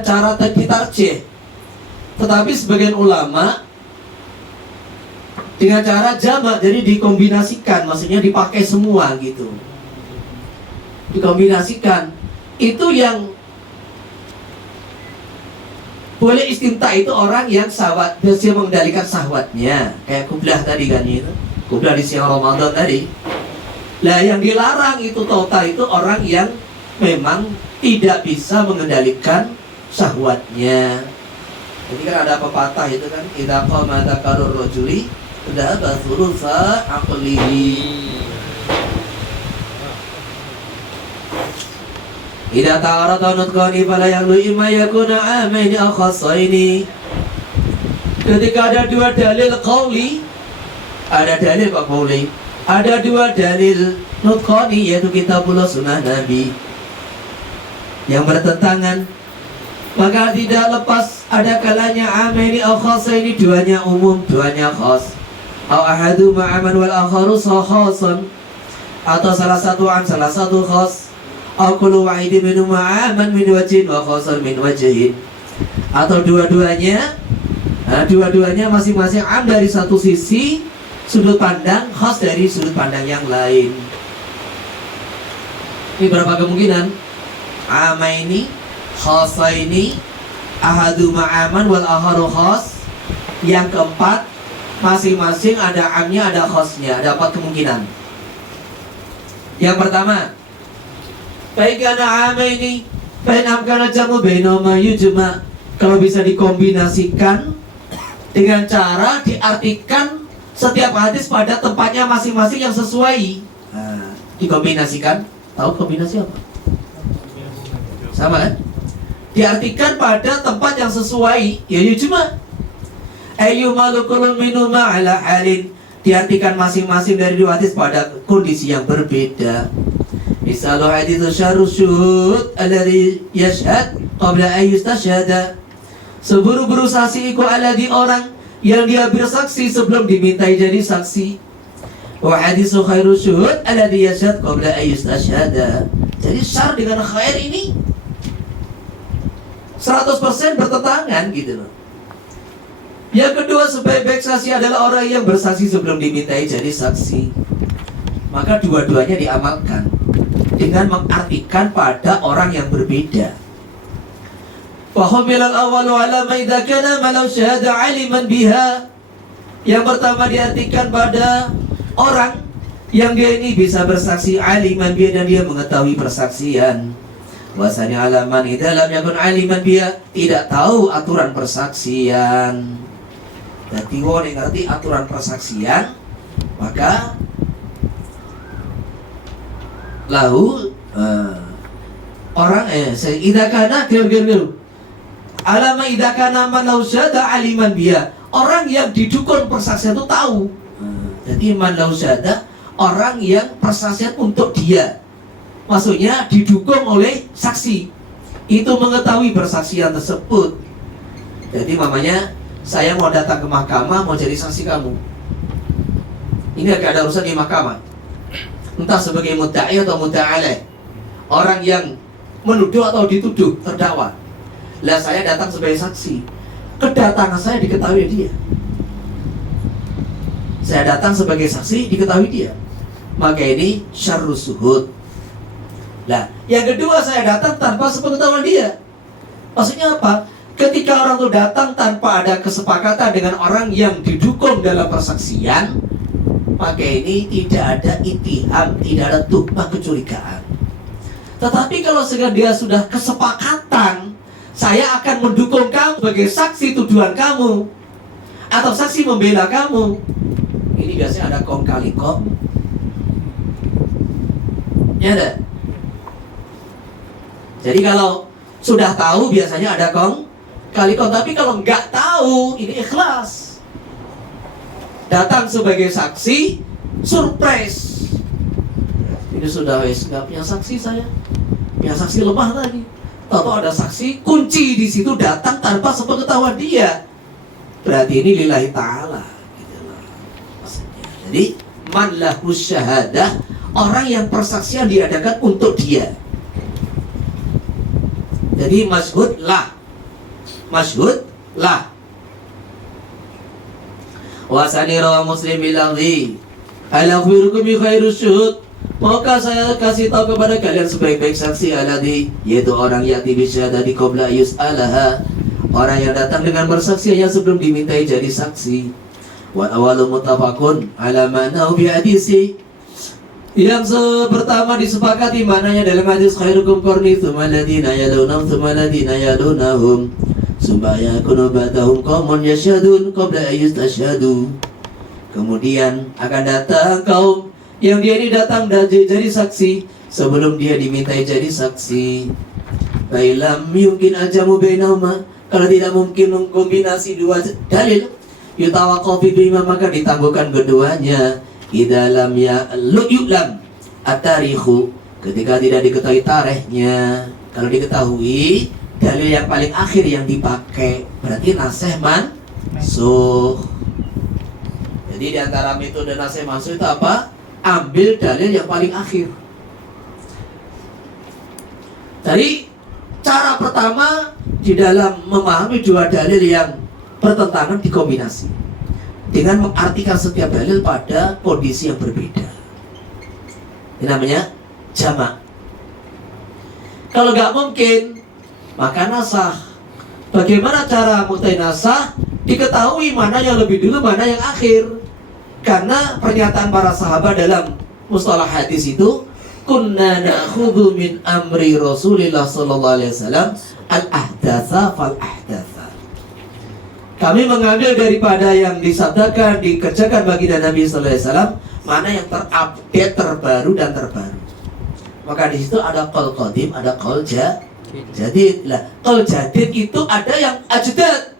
cara ditarjih. Tetapi sebagian ulama dengan cara jamak, jadi dikombinasikan, maksudnya dipakai semua gitu. Dikombinasikan. Itu yang boleh istinta itu orang yang syahwat, bisa mengendalikan syahwatnya, kayak kublah tadi kan itu. Kublah di siang Ramadan tadi. Nah yang dilarang itu total itu orang yang memang tidak bisa mengendalikan syahwatnya. Jadi kan ada pepatah itu kan, idza qama dzakarur rajuli dhaba thulutsa aqlihi. Idza ta'arada nutqani fala yahlu imma yakuna amaini aw khassaini. Ketika ada dua dalil qauli, ada dalil Pak Pauli, ada dua dalil nutqani yaitu kitabullah sunnah Nabi yang bertentangan, maka tidak lepas ada kalanya amaini aw khassaini, duanya umum, duanya khas. Aw ahadu ma'aman wal akharu khasan, atau salah satu am, salah satu khas. Aw kullu wahidin minhum ma'aman min wajhin wa khasan min wajhin, atau dua-duanya dua-duanya masing-masing am dari satu sisi sudut pandang, khas dari sudut pandang yang lain. Ini berapa kemungkinan? Amaini, khasaini, ahadu ma'aman wal akharu khas. Yang keempat, masing-masing ada amnya, ada khasnya. Ada 4 kemungkinan. Yang pertama, baikana amaini, bain amkana jamu bainoma yujma. Kalau bisa dikombinasikan dengan cara diartikan setiap hadis pada tempatnya masing-masing yang sesuai. Nah, dikombinasikan. Tahu kombinasi apa? Sama kan? Diartikan pada tempat yang sesuai. Ya cuma ayyumalukulun minuma ala halin. Diartikan masing-masing dari dua hadis pada kondisi yang berbeda. Misalnya hadis syarru syuhud alladhi yashhad qabla an yustashhada. Seburu-buru saksi iku alladhi orang yang dia bersaksi sebelum dimintai jadi saksi. Wa hadisu khairu syuhud alladhi yashhad qabla an yustashhada. Jadi syar dengan khair ini 100% bertentangan gitu loh. Yang kedua, sebaik-baik saksi adalah orang yang bersaksi sebelum dimintai jadi saksi. Maka dua-duanya diamalkan dengan mengartikan pada orang yang berbeda. Fahumilal awalu ala maidha kana malau syahada aliman biha. Yang pertama diartikan pada orang yang dia ini bisa bersaksi aliman biha, dan dia mengetahui persaksian. Bahasanya alaman itu lam yakun aliman biha, tidak tahu aturan persaksian. Jadi wong yang ngerti aturan persaksian, maka lahu orang idakana kira-kira alama idakana man lau syada aliman biha, orang yang didukung persaksian itu tahu. Jadi man lau syada, orang yang persaksian untuk dia, maksudnya didukung oleh saksi, itu mengetahui persaksian tersebut. Jadi mamanya, saya mau datang ke mahkamah, mau jadi saksi kamu. Ini agak ada urusan di mahkamah, entah sebagai mudda'i atau mudda'alaih, orang yang menuduh atau dituduh terdakwa. Lah saya datang sebagai saksi, kedatangan saya diketahui dia. Saya datang sebagai saksi diketahui dia, maka ini syarrus suhud. Nah, yang kedua, saya datang tanpa sepengetahuan dia. Maksudnya apa? Ketika orang itu datang tanpa ada kesepakatan dengan orang yang didukung dalam persaksian, maka ini tidak ada ittiham, tidak ada tuhmah kecurigaan. Tetapi kalau dia sudah kesepakatan, saya akan mendukung kamu sebagai saksi tuduhan kamu, atau saksi membela kamu, ini biasanya ada kong kali kong. Ya ada. Jadi kalau sudah tahu biasanya ada kong kali kong. Tapi kalau nggak tahu, ini ikhlas. Datang sebagai saksi, surprise. Ini sudah nggak punya saksi saya, punya saksi lemah lagi. Tahu ada saksi kunci di situ, datang tanpa sepengetahuan dia. Berarti ini lillahi ta'ala. Jadi man lahu syahadah, orang yang persaksian diadakan untuk dia. Jadi masyhud lah, masyhud lah. Wasani rawa Muslim bilaghi ala khairukum khairus syuhud. Maukah saya kasih tahu kepada kalian sebaik-baik saksi alladhi, yaitu orang yati bisyahadati qabla yus'alaha, orang yang datang dengan bersaksiannya sebelum dimintai jadi saksi. Wa awalu muttafaqun ala ma'nahu bi hadisi, yang pertama disepakati maknanya dalam hadis khairukum qarni tsumma alladziina yalunahum tsumma alladziina yalunahum summa yakunu ba'dahum qaumun yashhadun qabla an yustashhadu. Kemudian akan datang kaum yang dia ini datang dan jadi saksi sebelum dia dimintai jadi saksi. Bailam yumkin ajamu bainahuma, kalau tidak mungkin mengkombinasi dua dalil, yutawaqqafu bima, maka ditangguhkan keduanya. Idalam ya yu'lam at-tarikhu, ketika tidak diketahui tarikhnya. Kalau diketahui dalil yang paling akhir yang dipakai, berarti nasih mansuh. Jadi di antara metode nasih mansuh itu apa? Ambil dalil yang paling akhir. Jadi cara pertama di dalam memahami dua dalil yang bertentangan dikombinasi dengan mengartikan setiap dalil pada kondisi yang berbeda. Ini namanya jamak. Kalau nggak mungkin, maka nasah. Bagaimana cara muktai nasah? Diketahui mana yang lebih dulu, mana yang akhir. Karena pernyataan para sahabat dalam mustalah hadis itu, kunna na'khudhu min amri Rasulillah sallallahu alaihi wasallam al-ahdatsa fal-ahdatsa. Kami mengambil daripada yang disabdakan, dikerjakan baginda Nabi sallallahu alaihi wasallam, mana yang terupdate, terbaru dan terbaru. Maka di situ ada qaul qadim, ada qaul jadid. Lah, qaul jadid itu ada yang ajdad.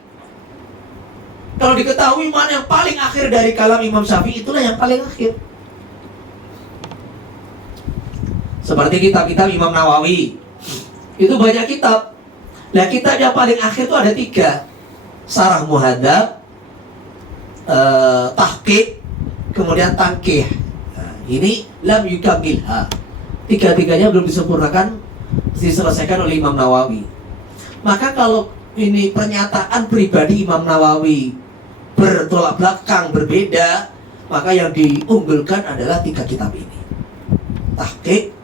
Kalau diketahui mana yang paling akhir dari kalam Imam Syafi'i, itulah yang paling akhir. Seperti kitab-kitab Imam Nawawi, itu banyak kitab. Nah, kitab yang paling akhir itu ada 3: Syarah Muhadzab, Tahqiq, kemudian Tanqih. Nah, ini lam yukamilha. 3-tiganya belum disempurnakan, diselesaikan oleh Imam Nawawi. Maka kalau ini pernyataan pribadi Imam Nawawi bertolak belakang, berbeda, maka yang diunggulkan adalah 3 kitab ini: Tahqiq,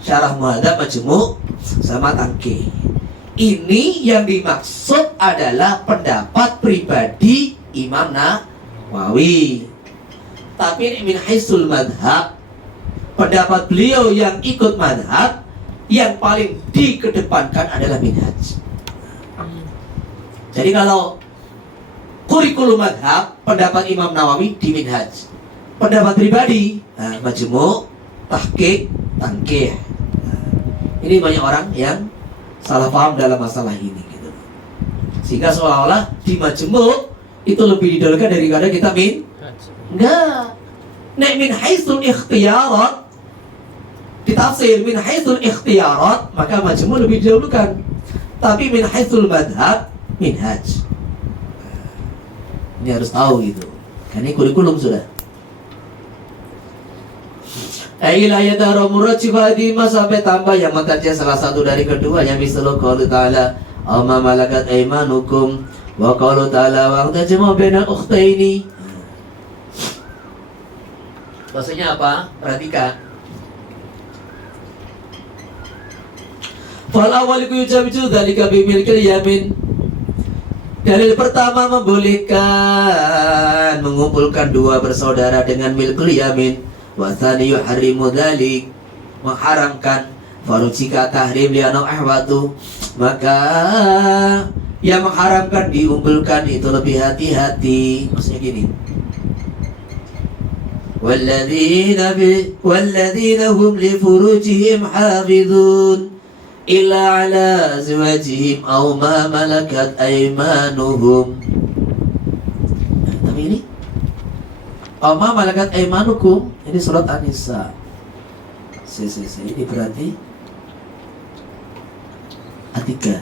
Syarah Muhadzab, Majmu', sama Tanqih. Ini yang dimaksud adalah pendapat pribadi Imam Nawawi. Tapi min haisul madhab, pendapat beliau yang ikut madhab, yang paling dikedepankan adalah minhaj. Jadi kalau kurikulum madhab, pendapat Imam Nawawi di minhaj. Pendapat pribadi, majmu', tahqiq, tanqih. Ini banyak orang yang salah paham dalam masalah ini gitu. Sehingga seolah-olah di majmu' itu lebih didahulukan daripada kita enggak. Nek min haitsul ikhtiyarat, ditafsir min haitsul ikhtiyarat, maka majmu' lebih didahulukan. Tapi min haitsul madhab, minhaj. Ini harus tahu gitu. Karena ini kurikulum sudah. Aila yadara murajjihu hadima, sampai tambah yang mengkaji salah satu dari keduanya, misalnya qaulu ta'ala amma malakat aymanukum wa qaulu ta'ala wa tajma bainal ukhtaini. Maksudnya apa? Perhatikan. Fal awal yujawizu dzalika bi milkil yamin. Dalil pertama membolehkan mengumpulkan dua bersaudara dengan milkul yamin. Wa tsani yuharrimu dzalik, mengharamkan. Farujika tahrim li'anau ahwatu, maka yang mengharamkan diumpulkan itu lebih hati-hati. Maksudnya gini, walladzina hum li furujihim hafizun illa ala azwajihim aw ma malakat aymanuhum. Tapi ini aw ma malakat aymanukum, ini surat An-Nisa. Ini berarti tiga.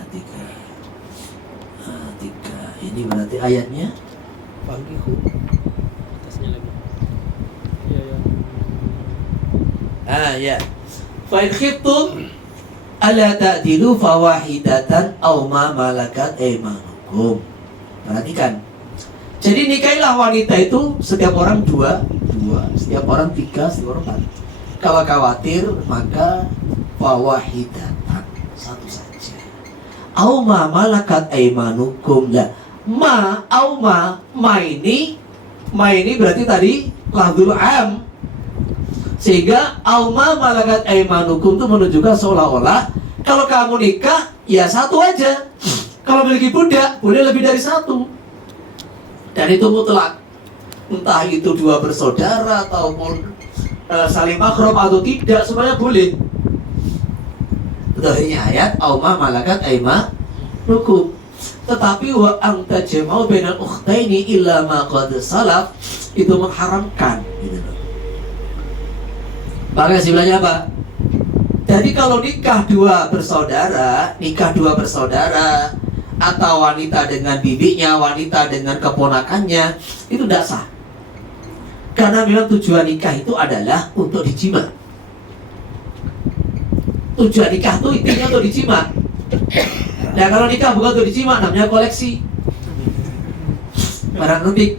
Ini berarti ayatnya Fankihu. Atasnya lagi. Ya. Ya. Fa in khiftum alla ta'dilu fawahidatan aw ma malakat aymanukum. Perhatikan. Jadi nikahilah wanita itu setiap orang dua, setiap orang tiga, setiap orang empat. Kalau khawatir maka fawahidatan, satu saja. Aw ma malakat aymanukum. Lah, ma ini berarti tadi lafzul am. Sehingga aw ma malakat aymanukum itu menunjukkan seolah-olah kalau kamu nikah ya satu aja. Kalau memiliki budak boleh lebih dari satu. Dan itu mutlak. Entah itu dua bersaudara ataupun saling mahram atau tidak, semuanya boleh. Ini ayat aw ma malakat aymanukum. Tetapi wa anta jama'u bainal ukhtaini illa ma qad salaf, itu mengharamkan gitu loh. Maka kesimpulannya apa? Jadi kalau nikah dua bersaudara atau wanita dengan bibinya, wanita dengan keponakannya, itu tidak sah. Karena memang tujuan nikah itu adalah untuk dijima. Tujuan nikah itu intinya untuk dijima. Nah kalau nikah bukan untuk dijima, namanya koleksi barang antik.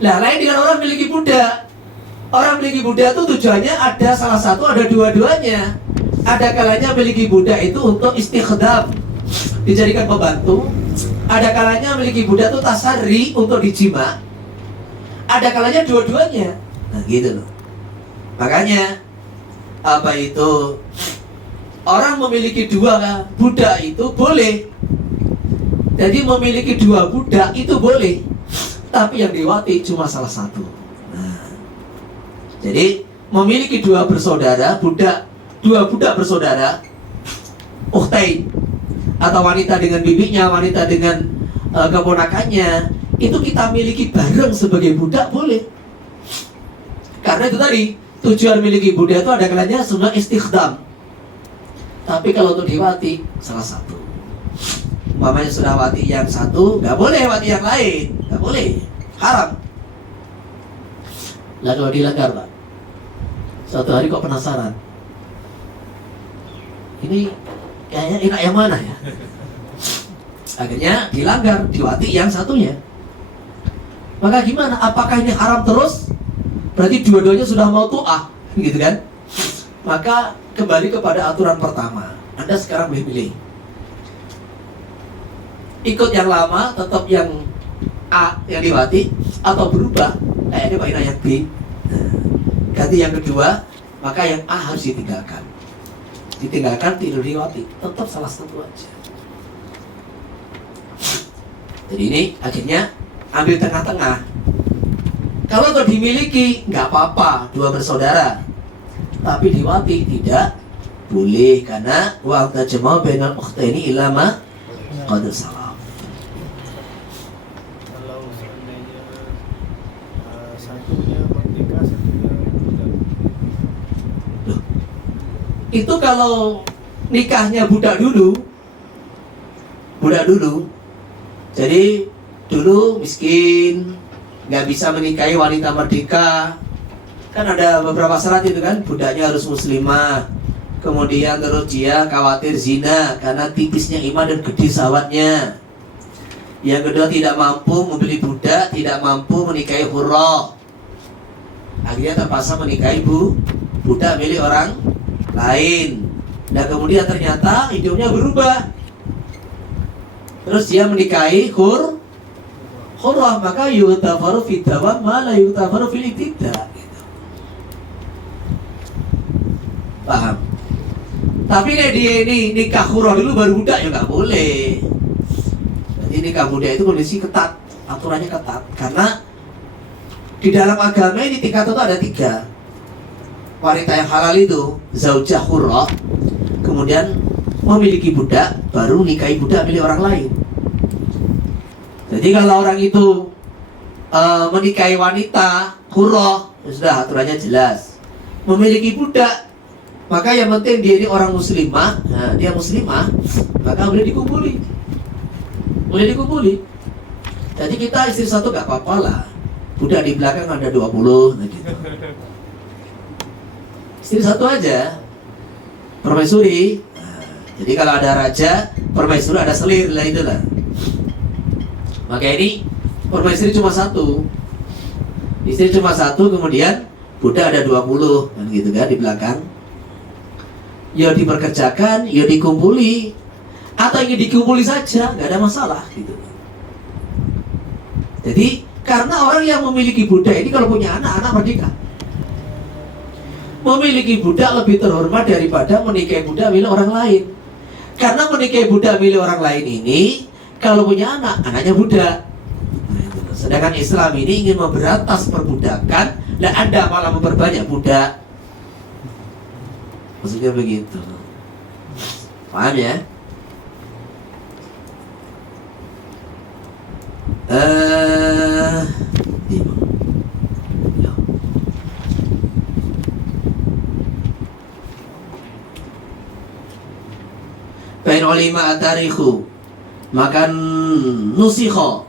Nah lain dengan orang memiliki budak. Orang memiliki budak itu tujuannya ada salah satu, ada dua-duanya. Ada kalanya memiliki budak itu untuk istikhdam, dijadikan pembantu. Ada kalanya memiliki budak itu tasarri, untuk dijima. Ada kalanya dua-duanya. Nah gitu loh. Makanya apa itu, orang memiliki dua budak itu boleh. Jadi memiliki dua budak itu boleh, tapi yang diwati cuma salah satu. Nah, jadi memiliki dua bersaudara, dua budak bersaudara, ukhtain, atau wanita dengan bibinya, wanita dengan keponakannya, itu kita miliki bareng sebagai budak boleh. Karena itu tadi, tujuan miliki budak itu ada kalanya sunnah istikhdam. Tapi kalau untuk diwati salah satu. Umpamanya sudah wati yang satu, nggak boleh wati yang lain, nggak boleh, haram. Lah kalau dilanggar Pak, suatu hari kok penasaran, ini kayaknya enak yang mana ya? Akhirnya dilanggar, diwati yang satunya. Maka gimana? Apakah ini haram terus? Berarti dua-duanya sudah mau tu'ah, gitu kan? Maka kembali kepada aturan pertama. Anda sekarang boleh pilih. Ikut yang lama, tetap yang A yang diwati, atau berubah ini Pak Ina yang B. Ganti yang kedua, maka yang A harus ditinggalkan. Ditinggalkan, tidur riwati, tetap salah satu aja. Jadi ini akhirnya ambil tengah-tengah. Kalau itu dimiliki, nggak apa-apa, dua bersaudara. Tapi riwati tidak boleh, karena wa tajma'u bainal ukhtaini illa ma qad salaf. Kalau seandainya satunya merdeka, satunya budak. Itu kalau nikahnya budak dulu. Jadi dulu miskin, nggak bisa menikahi wanita merdeka. Kan ada beberapa syarat itu kan, budaknya harus muslimah. Kemudian terus dia khawatir zina karena tipisnya iman dan gede syahwatnya. Yang kedua, tidak mampu membeli budak, tidak mampu menikahi hurrah. Akhirnya terpaksa menikahi budak milik orang lain. Dan kemudian ternyata hidupnya berubah. Terus dia menikahi hurrah, maka yutafaru fid dawam ma la yutafaru fil ibtida. Gitu. Paham? Tapi dia ini nikah hurrah dulu baru budak ya nggak boleh. Jadi nikah budak itu kondisi ketat, aturannya ketat. Karena di dalam agama ini tingkat itu ada 3. Wanita yang halal itu zaujah hurrah, kemudian memiliki budak, baru nikahi budak milik orang lain. Jadi kalau orang itu menikahi wanita hurrah, ya sudah aturannya jelas. Memiliki budak, maka yang penting dia ini orang muslimah, nah, dia muslimah, maka boleh dikumpuli. Jadi kita istri satu gak apa-apa lah. Budak di belakang ada 20, nah gitu. Istri satu aja, permaisuri. Nah, jadi kalau ada raja, permaisuri ada selir lah itulah. Maka ini permaisuri cuma 1, istri cuma 1, kemudian budak ada 20, kan gitu kan di belakang. Ya diperkerjakan, ya dikumpuli, atau ingin dikumpuli saja, nggak ada masalah gitu. Jadi karena orang yang memiliki budak ini kalau punya anak merdeka. Memiliki budak lebih terhormat daripada menikahi budak milik orang lain. Karena menikahi budak milik orang lain ini, kalau punya anaknya budak. Sedangkan Islam ini ingin memberantas perbudakan, dan Anda malah memperbanyak budak. Maksudnya begitu. Paham ya? Fa'in ulima at-tarikhu, maka nusikho.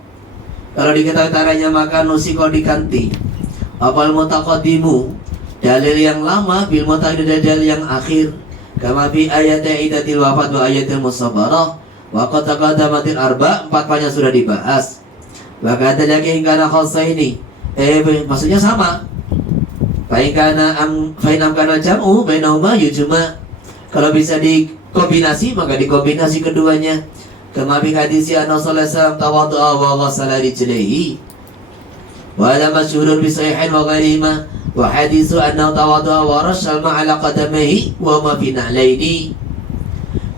Kalau diketahui tariknya maka nusikho diganti. Apal mutaqaddimu, dalil yang lama bil mutaqaddim dalil yang akhir. Kama fi ayat idatil wafat wa ayatil musabarah. Wa qad taqaddamatil arba, 4 banyak sudah dibahas. Wa kata lagi ingkana khassa ini. Maksudnya sama. Fa inam kana jam'u bainahuma yujma. Kalau bisa dikombinasi maka dikombinasi keduanya. Kama fi hadis Annabi sallallahu alaihi wasallam tawaddu'a wa ghassala rijlaihi. Wa hadha masyhurun bi sahihain wa ghairihima. Wa haditsu annahu tawaddu'a wa rashal ma'ala qadamaihi wa ma fi na'laini.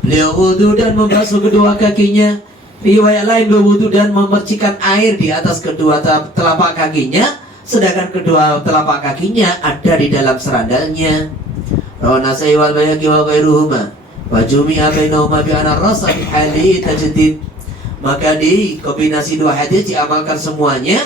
Beliau wudu dan membasuh kedua kakinya. Riwayat lain beliau wudu dan memercikan air di atas kedua telapak kakinya, sedangkan kedua telapak kakinya ada di dalam serandalnya. Rawana Nasai wal Baihaqi wa ghairuhuma wa jumi'a bainahuma bi anna ar-rasa bi hali tajdid. Maka di kombinasi 2 hadis diamalkan semuanya,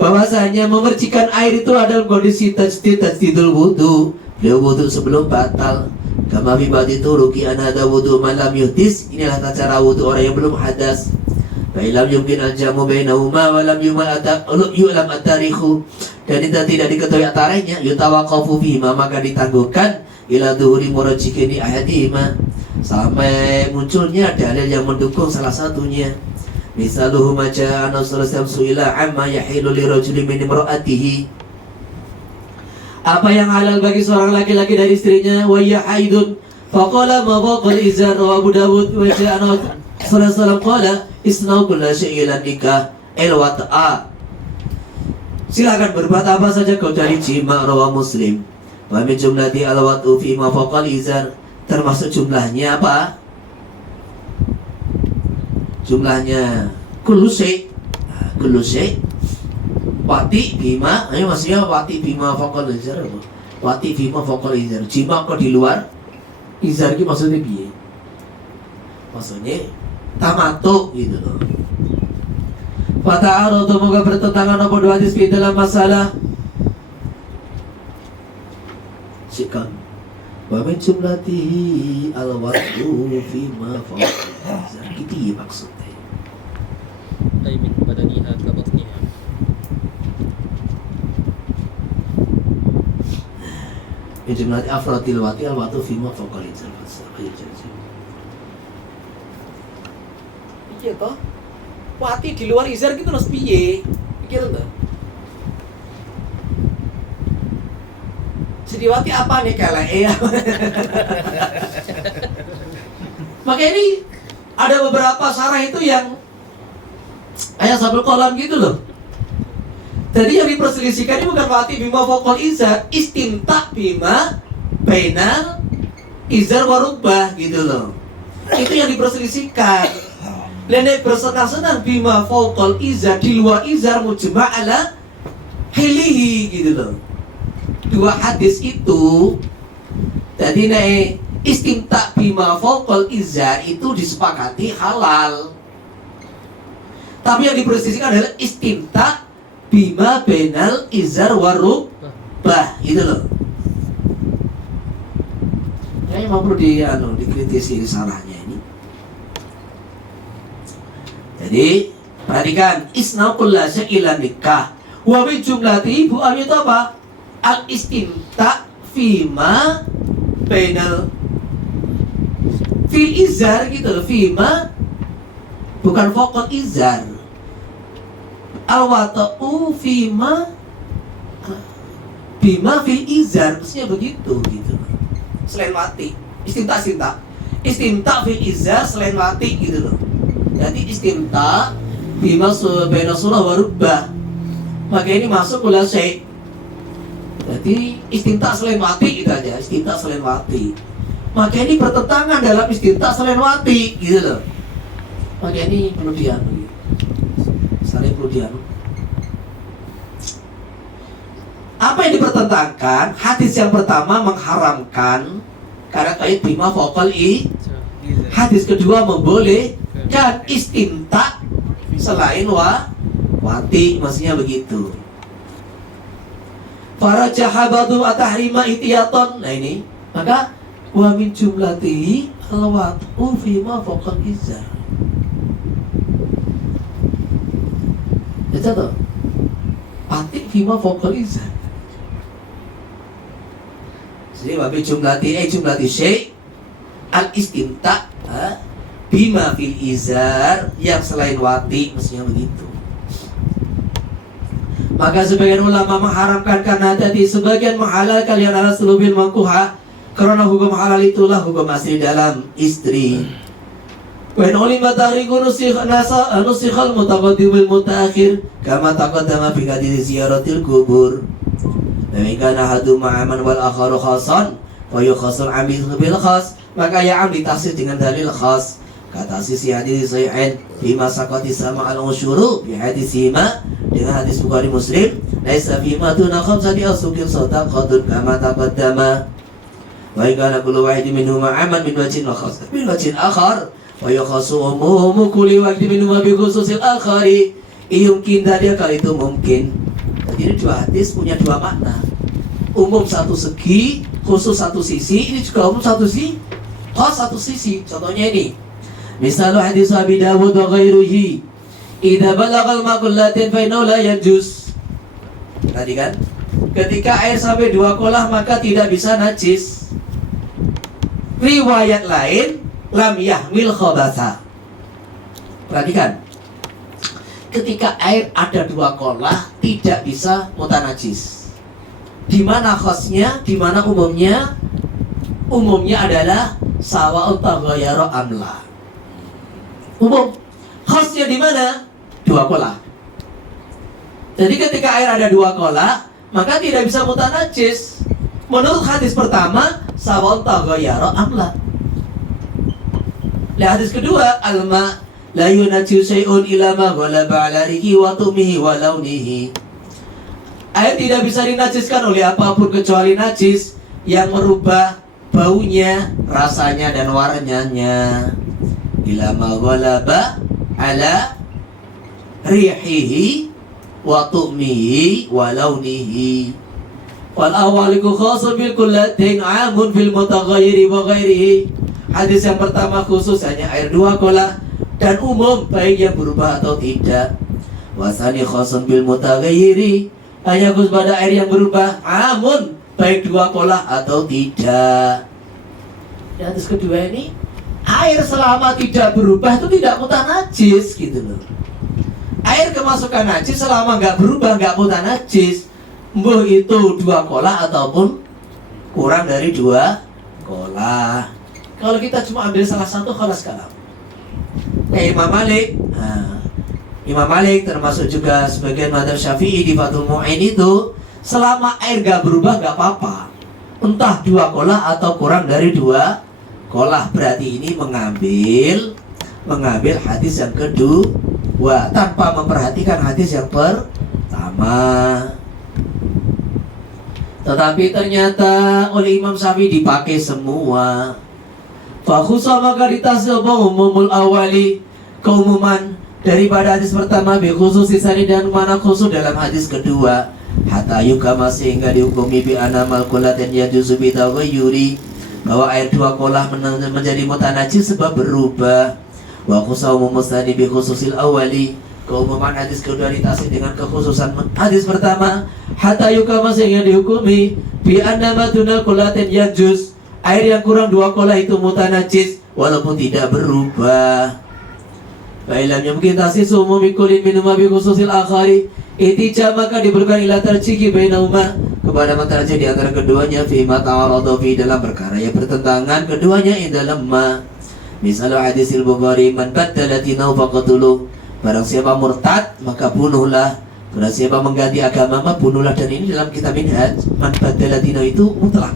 bahwasanya memercikan air itu adalah kondisi tajdidul wudu. Beliau wudu sebelum batal. Kama fi ba'di turuki an hada wudu man lam yuhdis. Inilah cara wudu orang yang belum hadas. Fa illam yumkin al-jamu bainahuma wa lam yu'lam at-tarikhu. Dan itu tidak diketahui tarikhnya, yutawaqafu fihima, maka ditangguhkan ila dhuhuri murajjikini ahadihima, sampai munculnya dalil yang mendukung salah satunya. Misaluhu ma ja'a Rasulullah su'ila amma yahilu li rajulin min imra'atihi. Apa yang halal bagi seorang laki-laki dari istrinya, wa ya haidun faqala ma waqal izar wa Abu Dawud wa ja'a sallallahu alaihi wasallam qala isna'u kulla syai'in nikah el wata'a. Silakan berbuat apa saja kau dari jima, rawa Muslim. Wa min jumlati al-wat'u fi ma fawqal izar, termasuk jumlahnya apa? Jumlahnya kullu syai'. Kullu syai' wati bima, ayo maksudnya wati bima fawqal izar apa? Wati bima fawqal izar. Jima kau di luar izar itu maksudnya piye? Maksudnya tamatuk gitu loh. Fata'aradu moga bertentangan apa dua hadis di dalam masalah sikap. Wa min jumlatihi al-wat'u fi ma fawqa. Gitu ya maksudnya. Ay min badaniha ka batniha. Min jumlati afradil wati al-wat'u fi ma fawqa. Iya toh? Wati di luar izar gitu harus piye? Pikir enggak? Sediwati apa nih kala ya? Maka ini ada beberapa sarah itu yang ayat sabul kolam gitu loh. Jadi yang diperselisihkan ini bukan wati bima fokol izar, istimta bima bainal izar warubah gitu loh. Itu yang diperselisihkan. Lene bersenang-senang bima fawqal izar, di luar izar mujma' ala hilihi gitu loh. Dua hadis itu jadi istimta bima fawqal izar itu disepakati halal. Tapi yang diperselisihkan adalah istimta bima bainal izar warubah gitu loh. Kayaknya mau perlu dikritisi sarahnya ini. Jadi perhatikan isnaqul lasya ila nikah wa bi jumlati bu itu apa? Al istimta fima bainal fil izar gitu loh, fima bukan faqat izar. Al wata'u fima bima fil izar, mestinya begitu gitu. Selain wati, istimta fil izar selain wati gitu loh. Jadi istimta bima baina surah wa rubbah. Maka ini masuk kula syai'. Jadi istimta selain wati gitu aja, istimta selain wati. Maka ini bertentangan dalam istimta selain wati gitu loh. Maka ini perlu dianu. Saling perlu dianu. Apa yang dipertentangkan? Hadis yang pertama mengharamkan karena kait bima faqal hadis kedua membolehkan istimta selain wati, maksudnya begitu. Para jahabatu atahrima itiyaton. Nah ini, maka wa min jumlatihi al-wat'u fima faqal izar. Baca tuh. Wati fima faqal izar. Jadi wa min jumlati syai' al-istimta bima fil izar, yang selain wati, mestinya begitu. Maka sebagian ulama mengharamkan karena tadi, sebagian menghalalkan yang ala sulubil mangkuha, karena hukum halal itulah hukum asli dalam istri. Wa in ulima tahriku nusikhal mutaqaddimul mutaakhir kama taqaddama fi hadits ziyaratil kubur. Wa in kana hadu ma'aman wal akharu khasan wa yukhasul amil bil khas, maka yang ditafsir dengan dalil khas. Kata sisi hadis sahihain bima sakati sama al-usyuru bi hadisihima, dengan hadis Bukhari Muslim, laisa bima tuna khamsati asukin sadaqatun kama taqaddama. Wa kana kullu wahidin minhuma aman min wajhin wa khas min wajhin akhar wa yakhasu umumu kulli wahidin minhuma bi khususil akhari. Yumkin tadi kalau itu mungkin. Jadi dua hadis punya dua makna. Umum satu segi, khusus satu sisi. Ini juga umum satu sisi, khas satu sisi. Contohnya ini. Misal hadis Abi Dawud wa ghairuhi, idza balagal maqullatin fa innahu la yanjus. Tadi kan, ketika air sampai 2 kolah maka tidak bisa najis. Riwayat lain, lam yahmil khabatha. Perhatikan, ketika air ada 2 kolah tidak bisa mutanajis. Di mana khasnya, di mana umumnya? Umumnya adalah sawa'un taghayyara amla. Umum. Khasnya di mana? 2 kolah. Jadi ketika air ada 2 kolak, maka tidak bisa mutanajis. Menurut hadis pertama, sawal taghayyara amla. Lihat hadis kedua, alma la yunajjisu syai'un ila ma ghalaba 'ala rihi wa tumihi wa launihi. Air tidak bisa dinajiskan oleh apapun kecuali najis yang merubah baunya, rasanya dan warnanya. Ila ma ghalaba 'ala rihihi wa tu'mihi wa launihi. Wal awaliku khasun bil kullatin 'amun fil mutaghayyiri wa ghairihi. Hadis yang pertama khusus hanya air 2 kolak dan umum baik yang berubah atau tidak. Wasani khasun bil mutaghayyiri, hanya khusus pada air yang berubah, 'amun baik 2 kolak atau tidak. Di hadis kedua ini, air selama tidak berubah itu tidak mutanajis gitu loh. Air kemasukan najis selama nggak berubah, nggak mutanajis, mbuh itu 2 kolak ataupun kurang dari 2 kolak. Kalau kita cuma ambil salah satu, khalas kalam. Imam Malik, Imam Malik termasuk juga sebagian mazhab Syafi'i di Fathul Mu'in itu, selama air nggak berubah nggak apa-apa, entah 2 kolak atau kurang dari 2 kolak. Berarti ini mengambil hadis yang kedua tanpa memperhatikan hadis yang pertama. Tetapi ternyata oleh Imam Syafi'i dipakai semua. Fakhusa maka ditasil umumul awali, keumuman daripada hadis pertama, bi khusus sisani dan mana khusus dalam hadis kedua. Hatta yukama sehingga dihukumi bi anamal kullatin yajuzu bi taghayyuri, bahwa air 2 kolak menjadi mutanajis sebab berubah. Wa khusawmu mustani bi khususil awali, keumuman hadis kedua ditasih dengan kekhususan hadis pertama. Hatta yukama sehingga dihukumi bi annama dunal kullatin yajuz, air yang kurang 2 kolak itu mutanajis walaupun tidak berubah. Fa'ilam yang mungkin tasih umumi kulin minuma bi khususil akhari, itija maka diperlukan ila tarjiki bainahuma, kepada mentarjih di antara keduanya, fi ma ta'aradu fi dalam perkara yang bertentangan keduanya dalam ma. Misalnya hadisil Bukhari, man baddala dinahu faqatuluh, barang siapa murtad maka bunuhlah, barang siapa mengganti agama maka bunuhlah. Dan ini dalam kitab Minhaj, man baddala dinahu itu mutlak.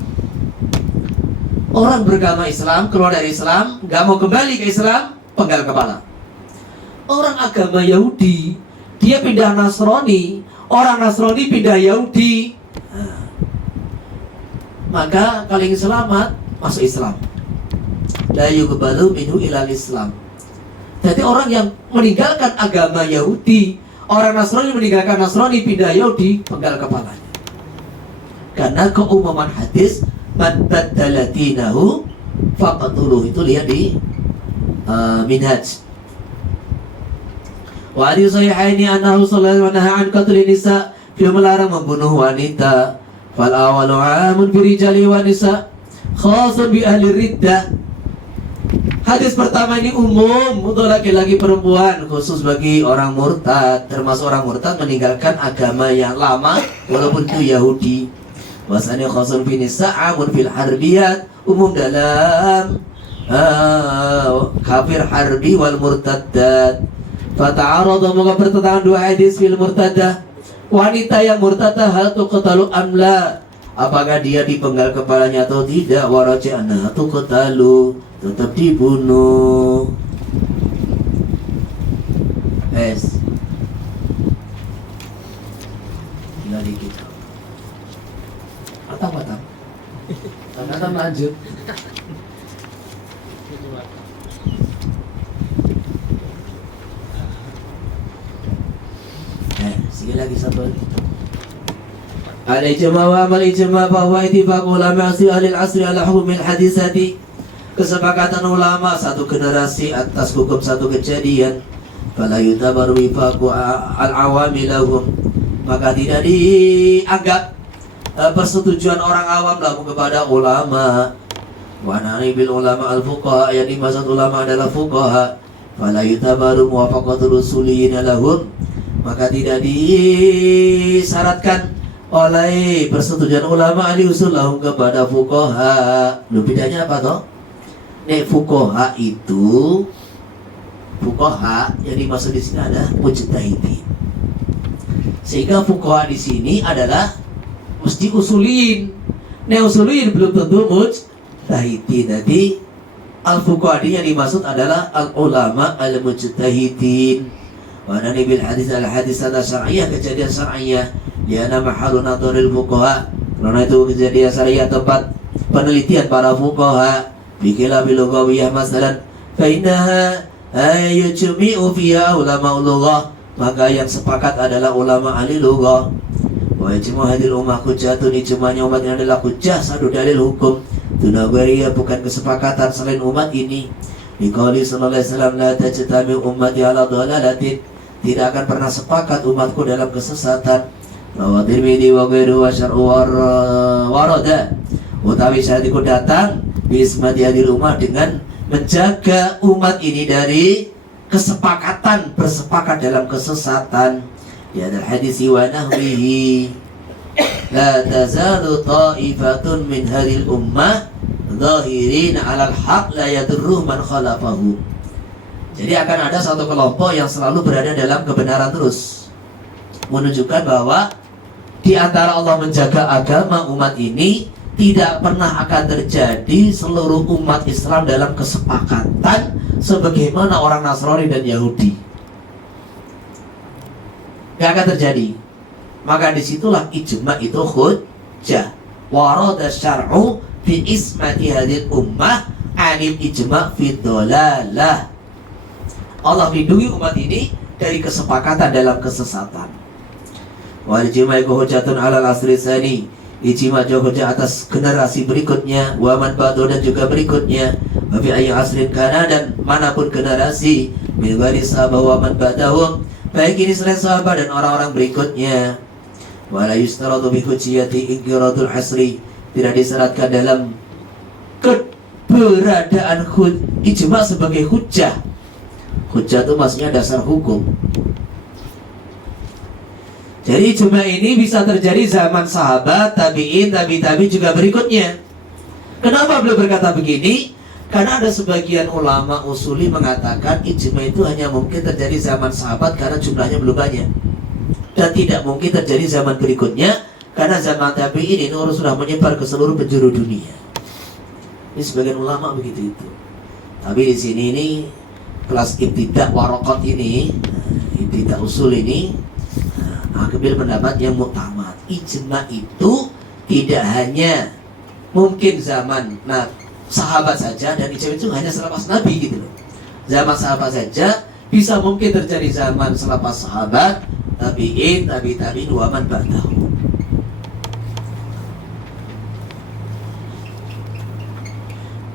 Orang beragama Islam, keluar dari Islam, gak mau kembali ke Islam, penggal kepala. Orang agama Yahudi, dia pindah Nasrani, orang Nasrani pindah Yahudi, maka kalau ingin selamat, masuk Islam. La yuqbalu minhu ilal Islam. Jadi orang yang meninggalkan agama Yahudi, orang Nasrani meninggalkan Nasrani, pindah Yahudi, penggal kepalanya. Karena keumuman hadis, man baddala dinahu faqatuluh, itu lihat di Minhaj. Wa hadis sahihaini annahu sallallahu alaihi wasallam an qatl nisa, dia melarang membunuh wanita. Fal awalu 'amun bi rijali wa nisa, khasun bi ahli riddah. Hadis pertama ini umum untuk laki-laki perempuan, khusus bagi orang murtad, termasuk orang murtad meninggalkan agama yang lama walaupun itu Yahudi. Wasani khasun fi nisa, 'amun fil harbiyat, umum dalam kafir harbi wal murtaddat. Fata'arada, maka bertentangan 2 hadis fil murtaddah. Wanita yang murtadah hal tuqtalu amla, apakah dia dipenggal kepalanya atau tidak. Waraja'na tuqtalu, tetap dibunuh. Tinggal dikit. Matang. Matang lanjut. Sekali lagi satu lagi. Al-ijma' wa amal ijma' bahwa ittifaq ulama ahli al-asri ala hukm al-hadisati, kesepakatan ulama satu generasi atas hukum satu kejadian. Fala yutabaru wifaqu al-awami lahum, maka tidak dianggap persetujuan orang awam lahum kepada ulama. Wa nani bil ulama al-fuqaha, yang dimaksud ulama adalah fuqaha. Fala yutabaru muwafaqatul usuliyyin lahum, maka tidak disyaratkan oleh persetujuan ulama ahli usul lahum kepada fuqaha. Lu bedanya apa toh? Nek fuqaha itu, fuqaha yang dimaksud di sini adalah mujtahidin. Sehingga fuqaha di sini adalah mesti usuliyin. Nah, usuliyin belum tentu mujtahidin. Jadi al-fuqaha yang dimaksud adalah al-ulama al-mujtahidin. Wa nani bil hadis al-hadis syar'iyyah, kejadian syar'iyyah. Liana mahalu nadharil fuqaha. Karena itu kejadian syar'iyyah tempat penelitian para fuqaha. Bikila bilugawiyah masalan fa innaha yujmi'u fiha ulama lughah, maka yang sepakat adalah ulama ahli lughah. Wa ijma' hadil ummah hujjatun, ijma'nya umat ini adalah hujjah, satu dalil hukum. Tunagariya, bukan kesepakatan selain umat ini. Liqauli sallallahu alaihi wasallam, la tajtami ummati ala dhalalatin, tidak akan pernah sepakat umatku dalam kesesatan. Bahwa Tirmidzi wa ghairuhu wa syar'u warada, utawi syariatku datang bismati hadil ummah, dengan menjaga umat ini dari kesepakatan, bersepakat dalam kesesatan. Ya, ada hadis wa nahwihi, la tazalu ta'ifatun min hadil ummah zahirin 'alal haq la yadurruh man khalafahu. Jadi akan ada satu kelompok yang selalu berada dalam kebenaran terus, menunjukkan bahwa di antara Allah menjaga agama umat ini tidak pernah akan terjadi seluruh umat Islam dalam kesepakatan sebagaimana orang Nasrani dan Yahudi. Gak akan terjadi. Maka disitulah ijma' itu hujjah. Warada syar'u fi ismati hadil ummah anil ijma' fi dhalalah. Allah lindungi umat ini dari kesepakatan dalam kesesatan. Wal ijma' hujjatun 'alal asri tsani. Ijma' hujjah atas generasi berikutnya, wa man ba'du, dan juga berikutnya. Wa fi ayyi asrin kana, dan manapun generasi, min ghairi sahabah wa man ba'dahum, baik ini selain sahabat dan orang-orang berikutnya. Wala yustaratu bi hujjiyati inqiratul asri, tidak disyaratkan dalam keberadaan ijma' sebagai hujjah. Hujjah itu maksudnya dasar hukum. Jadi ijma' ini bisa terjadi zaman sahabat, tabi'in, tabi' juga berikutnya. Kenapa beliau berkata begini? Karena ada sebagian ulama usuli mengatakan ijma' itu hanya mungkin terjadi zaman sahabat karena jumlahnya belum banyak, dan tidak mungkin terjadi zaman berikutnya karena zaman tabi'in ini sudah menyebar ke seluruh penjuru dunia. Ini sebagian ulama begitu itu. Tapi di sini ini kelas ibtidah waraqat ini, ibtidah usul ini, ambil pendapat yang muktamad. Ijma' itu tidak hanya mungkin zaman sahabat saja, dan ijma' itu hanya selepas Nabi gitu loh. Zaman sahabat saja, bisa mungkin terjadi zaman selepas sahabat, tabi'in, tabi'in, wa man ba'dahu.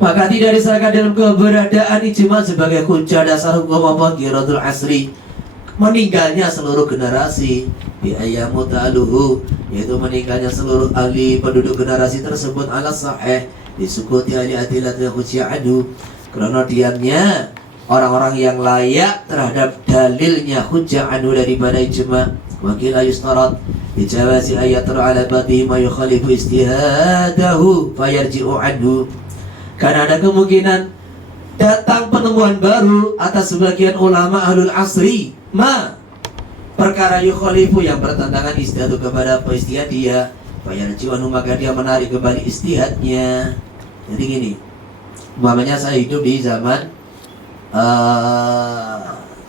Maka tidak disyaratkan dalam keberadaan ijma' sebagai hujjah dasar hukum apa qiratul asri, meninggalnya seluruh generasi, bi ayyamu ta'aluhu, yaitu meninggalnya seluruh ahli penduduk generasi tersebut, ala sahih disukuti ahli adilatil hujjah anhu, karena diamnya orang-orang yang layak terhadap dalilnya hujjah anhu daripada ijma'. Wakil ayustarat bijawazi ayatul ala batih ma yukhalifu istihadahu fayarji'u anhu, karena ada kemungkinan datang penemuan baru atas sebagian ulama ahlul asri, perkara yukhalifu yang bertentangan istihadu kepada istihad dia, fayarji'u, maka dia menarik kembali istihadnya. Jadi gini, umpamanya saya hidup di zaman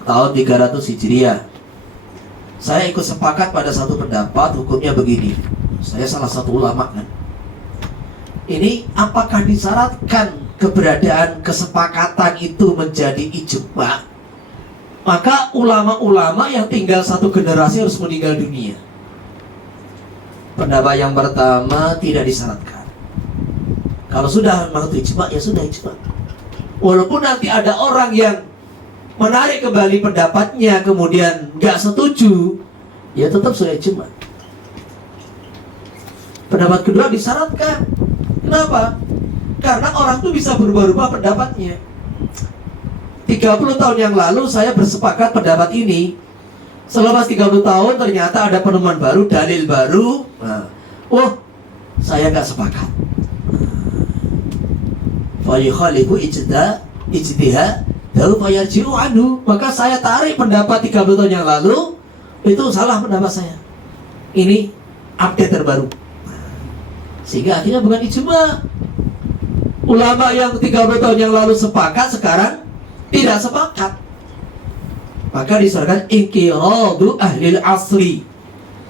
tahun 300 Hijriah. Saya ikut sepakat pada satu pendapat, hukumnya begini. Saya salah satu ulama kan. Ini apakah disyaratkan keberadaan kesepakatan itu menjadi ijma'? Maka ulama-ulama yang tinggal satu generasi harus meninggal dunia. Pendapat yang pertama tidak disyaratkan. Kalau sudah memang itu ijma', ya sudah ijma'. Walaupun nanti ada orang yang menarik kembali pendapatnya, kemudian nggak setuju, ya tetap sudah ijma'. Pendapat kedua disyaratkan. Kenapa? Karena orang itu bisa berubah-ubah pendapatnya. 30 tahun yang lalu saya bersepakat pendapat ini. Selepas 30 tahun ternyata ada penemuan baru, dalil baru. Saya nggak sepakat. Fayukhalifu ijtihadahu fayarji'u anhu, maka saya tarik pendapat 30 tahun yang lalu, itu salah pendapat saya. Ini update terbaru. Sehingga akhirnya bukan ijma. Ulama yang 30 tahun yang lalu sepakat, sekarang tidak sepakat. Maka disyaratkan inqiradu ahlil asri.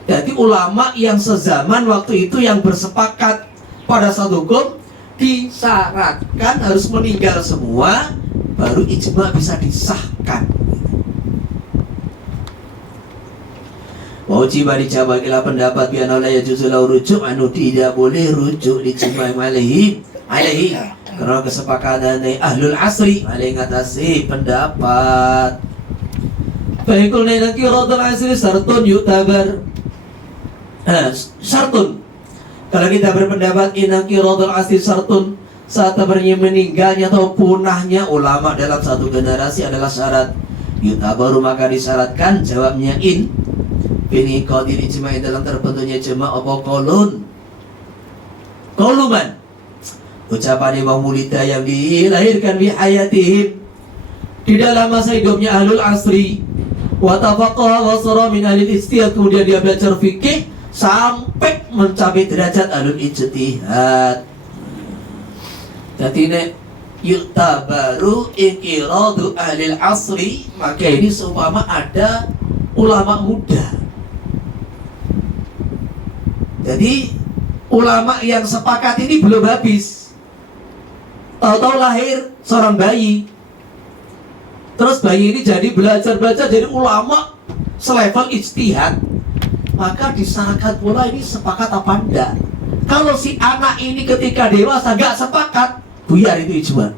Jadi ulama yang sezaman waktu itu yang bersepakat pada satu hukum disyaratkan harus meninggal semua, baru ijma bisa disahkan. Wajib dicabakilah pendapat biar la yajuzulau rujuk, anu tidak boleh rujuk dijma alaihi karena kesepakatan dari ahlul asri alaihi ngatasi pendapat. Fahikul nainaki rodul asri sartun yuktabar. Sartun, kalau kita berpendapat inaki rodul asri sartun, saat meninggalnya atau punahnya ulama dalam satu generasi adalah syarat. Yuktabaru, maka disyaratkan. Jawabnya in ini qadir ijma dalam terbentuknya ijma apa qauluman ucapan Imam Mulida yang dilahirkan di hayatihim, di dalam masa hidupnya ahlul asri, wa tafaqaha wa sara min ahlil ijtihad, kemudian dia belajar fikih sampai mencapai derajat ahlul ijtihad. Jadi nek yuktabaru inqiradu ahlil asri, maka ini seumpama ada ulama muda. Jadi ulama yang sepakat ini belum habis. Tahu-tahu lahir seorang bayi. Terus bayi ini jadi belajar jadi ulama selevel ijtihad. Maka disyaratkan pula ini sepakat apa enggak. Kalau si anak ini ketika dewasa enggak sepakat, buyar itu ijma.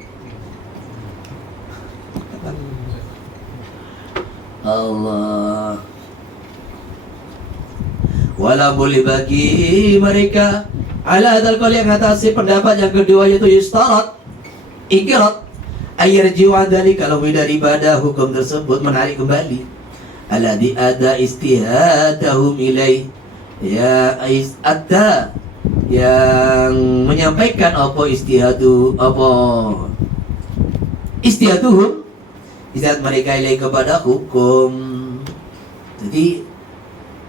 Allah. Wala boleh bagi mereka ala hadal qaul yang atasi pendapat yang kedua, yaitu yustarat ikirat ayarji'u adali, kalau daripada hukum tersebut menarik kembali alladhi ada istihadahum ilaih, ya ada yang menyampaikan apa istihaduhum istihad mereka ilaih kepada hukum. Jadi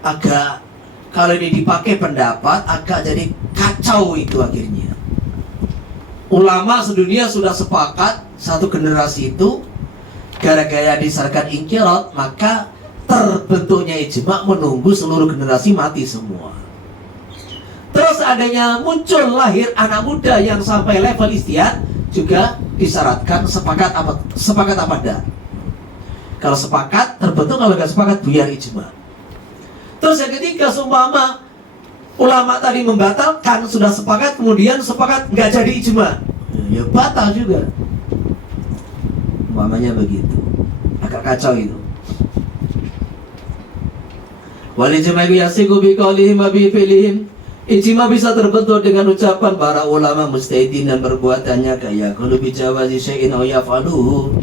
agak, kalau ini dipakai pendapat agak jadi kacau itu akhirnya. Ulama sedunia sudah sepakat satu generasi itu, gara-gara disyaratkan inqirat, maka terbentuknya ijma menunggu seluruh generasi mati semua. Terus adanya muncul lahir anak muda yang sampai level ijtihad, juga disyaratkan sepakat apa enggak. Kalau sepakat terbentuk, kalau enggak sepakat buyar ijma. Terus yang ketiga, seumpama ulama tadi membatalkan, sudah sepakat, kemudian sepakat nggak jadi ijma, ya batal juga. Umpamanya begitu, agak kacau itu. Wal ijma yasiqu bi qaulihim wa bi fi'lihim. Ijma bisa terbentuk dengan ucapan para ulama mujtahidin dan perbuatannya, kayak qalu bi jawazi syai'in aw yaf'aluhu.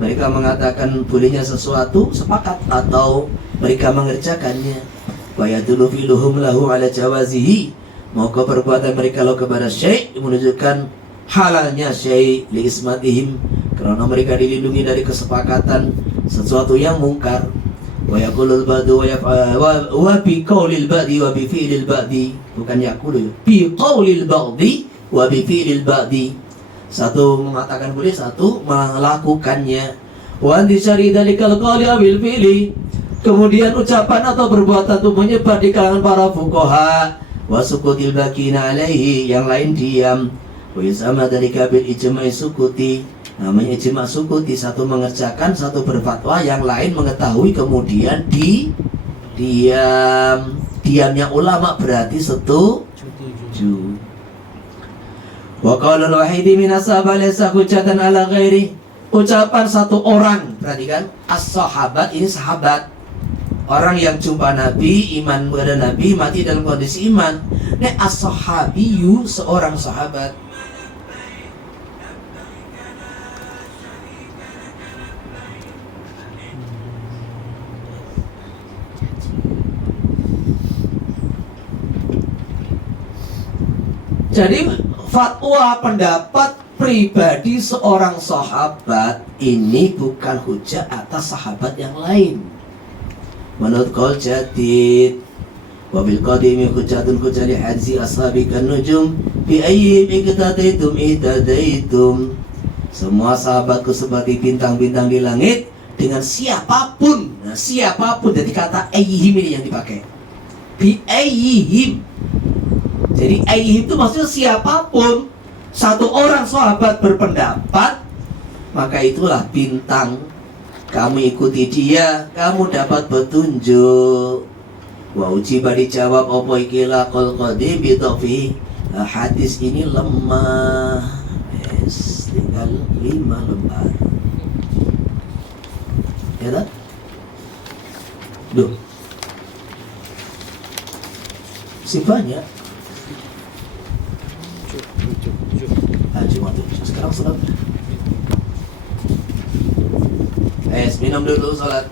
Mereka mengatakan bolehnya sesuatu, sepakat, atau mereka mengerjakannya. Wa yadullu fi'luhum lahu ala jawazihi, maka perbuatan mereka lo kepada syai' menunjukkan halalnya syai' li ismatihim, karena mereka dilindungi dari kesepakatan sesuatu yang mungkar. Wa yaqulul ba'du wa bi qaulil ba'di wa bi fi'lil ba'di, bukan yaqulu, bi qaulil ba'di wa bi fi'lil ba'di. Satu mengatakan boleh, satu melakukannya. Wa antisari dalikal qauli awil fi'li, kemudian ucapan atau perbuatan itu menyebar di kalangan para fuqaha. Wa sukutil bakina alaihi, yang lain diam. Wa yusama dalika bil ijma'i sukuti, namanya ijma' sukuti, satu mengerjakan, satu berfatwa, yang lain mengetahui kemudian diam. Diamnya ulama berarti setuju. Wa qaulul wahidi min ashabi laysa hujjatan ala ghairi, ucapan satu orang, perhatikan, as-sahabat ini sahabat, orang yang jumpa Nabi, iman kepada Nabi, mati dalam kondisi iman. Nek as-sahabiyu, seorang sahabat. Jadi fatwa pendapat pribadi seorang sahabat ini bukan hujah atas sahabat yang lain. Menurut qaul jadid, Wa bil qadimi hujjatun hujjali hadzi ashabika nujum bi ayyihim ihtadaitum. Semua sahabatku seperti bintang-bintang di langit dengan siapapun. Nah, siapapun, jadi kata ayyihim ini yang dipakai. Bi ayyihim. Jadi ayyihim itu maksudnya siapapun. Satu orang sahabat berpendapat, maka itulah bintang. Kamu ikuti dia, kamu dapat petunjuk. Wa ujiba dijawab apa ikilah qol qadim bitofi. Hadis ini lemah. Yes, tinggal 5 lembar. Ya tak? Duh. Masih banyak. Cuma 7. Sekarang sholat. Minum dulu sholat.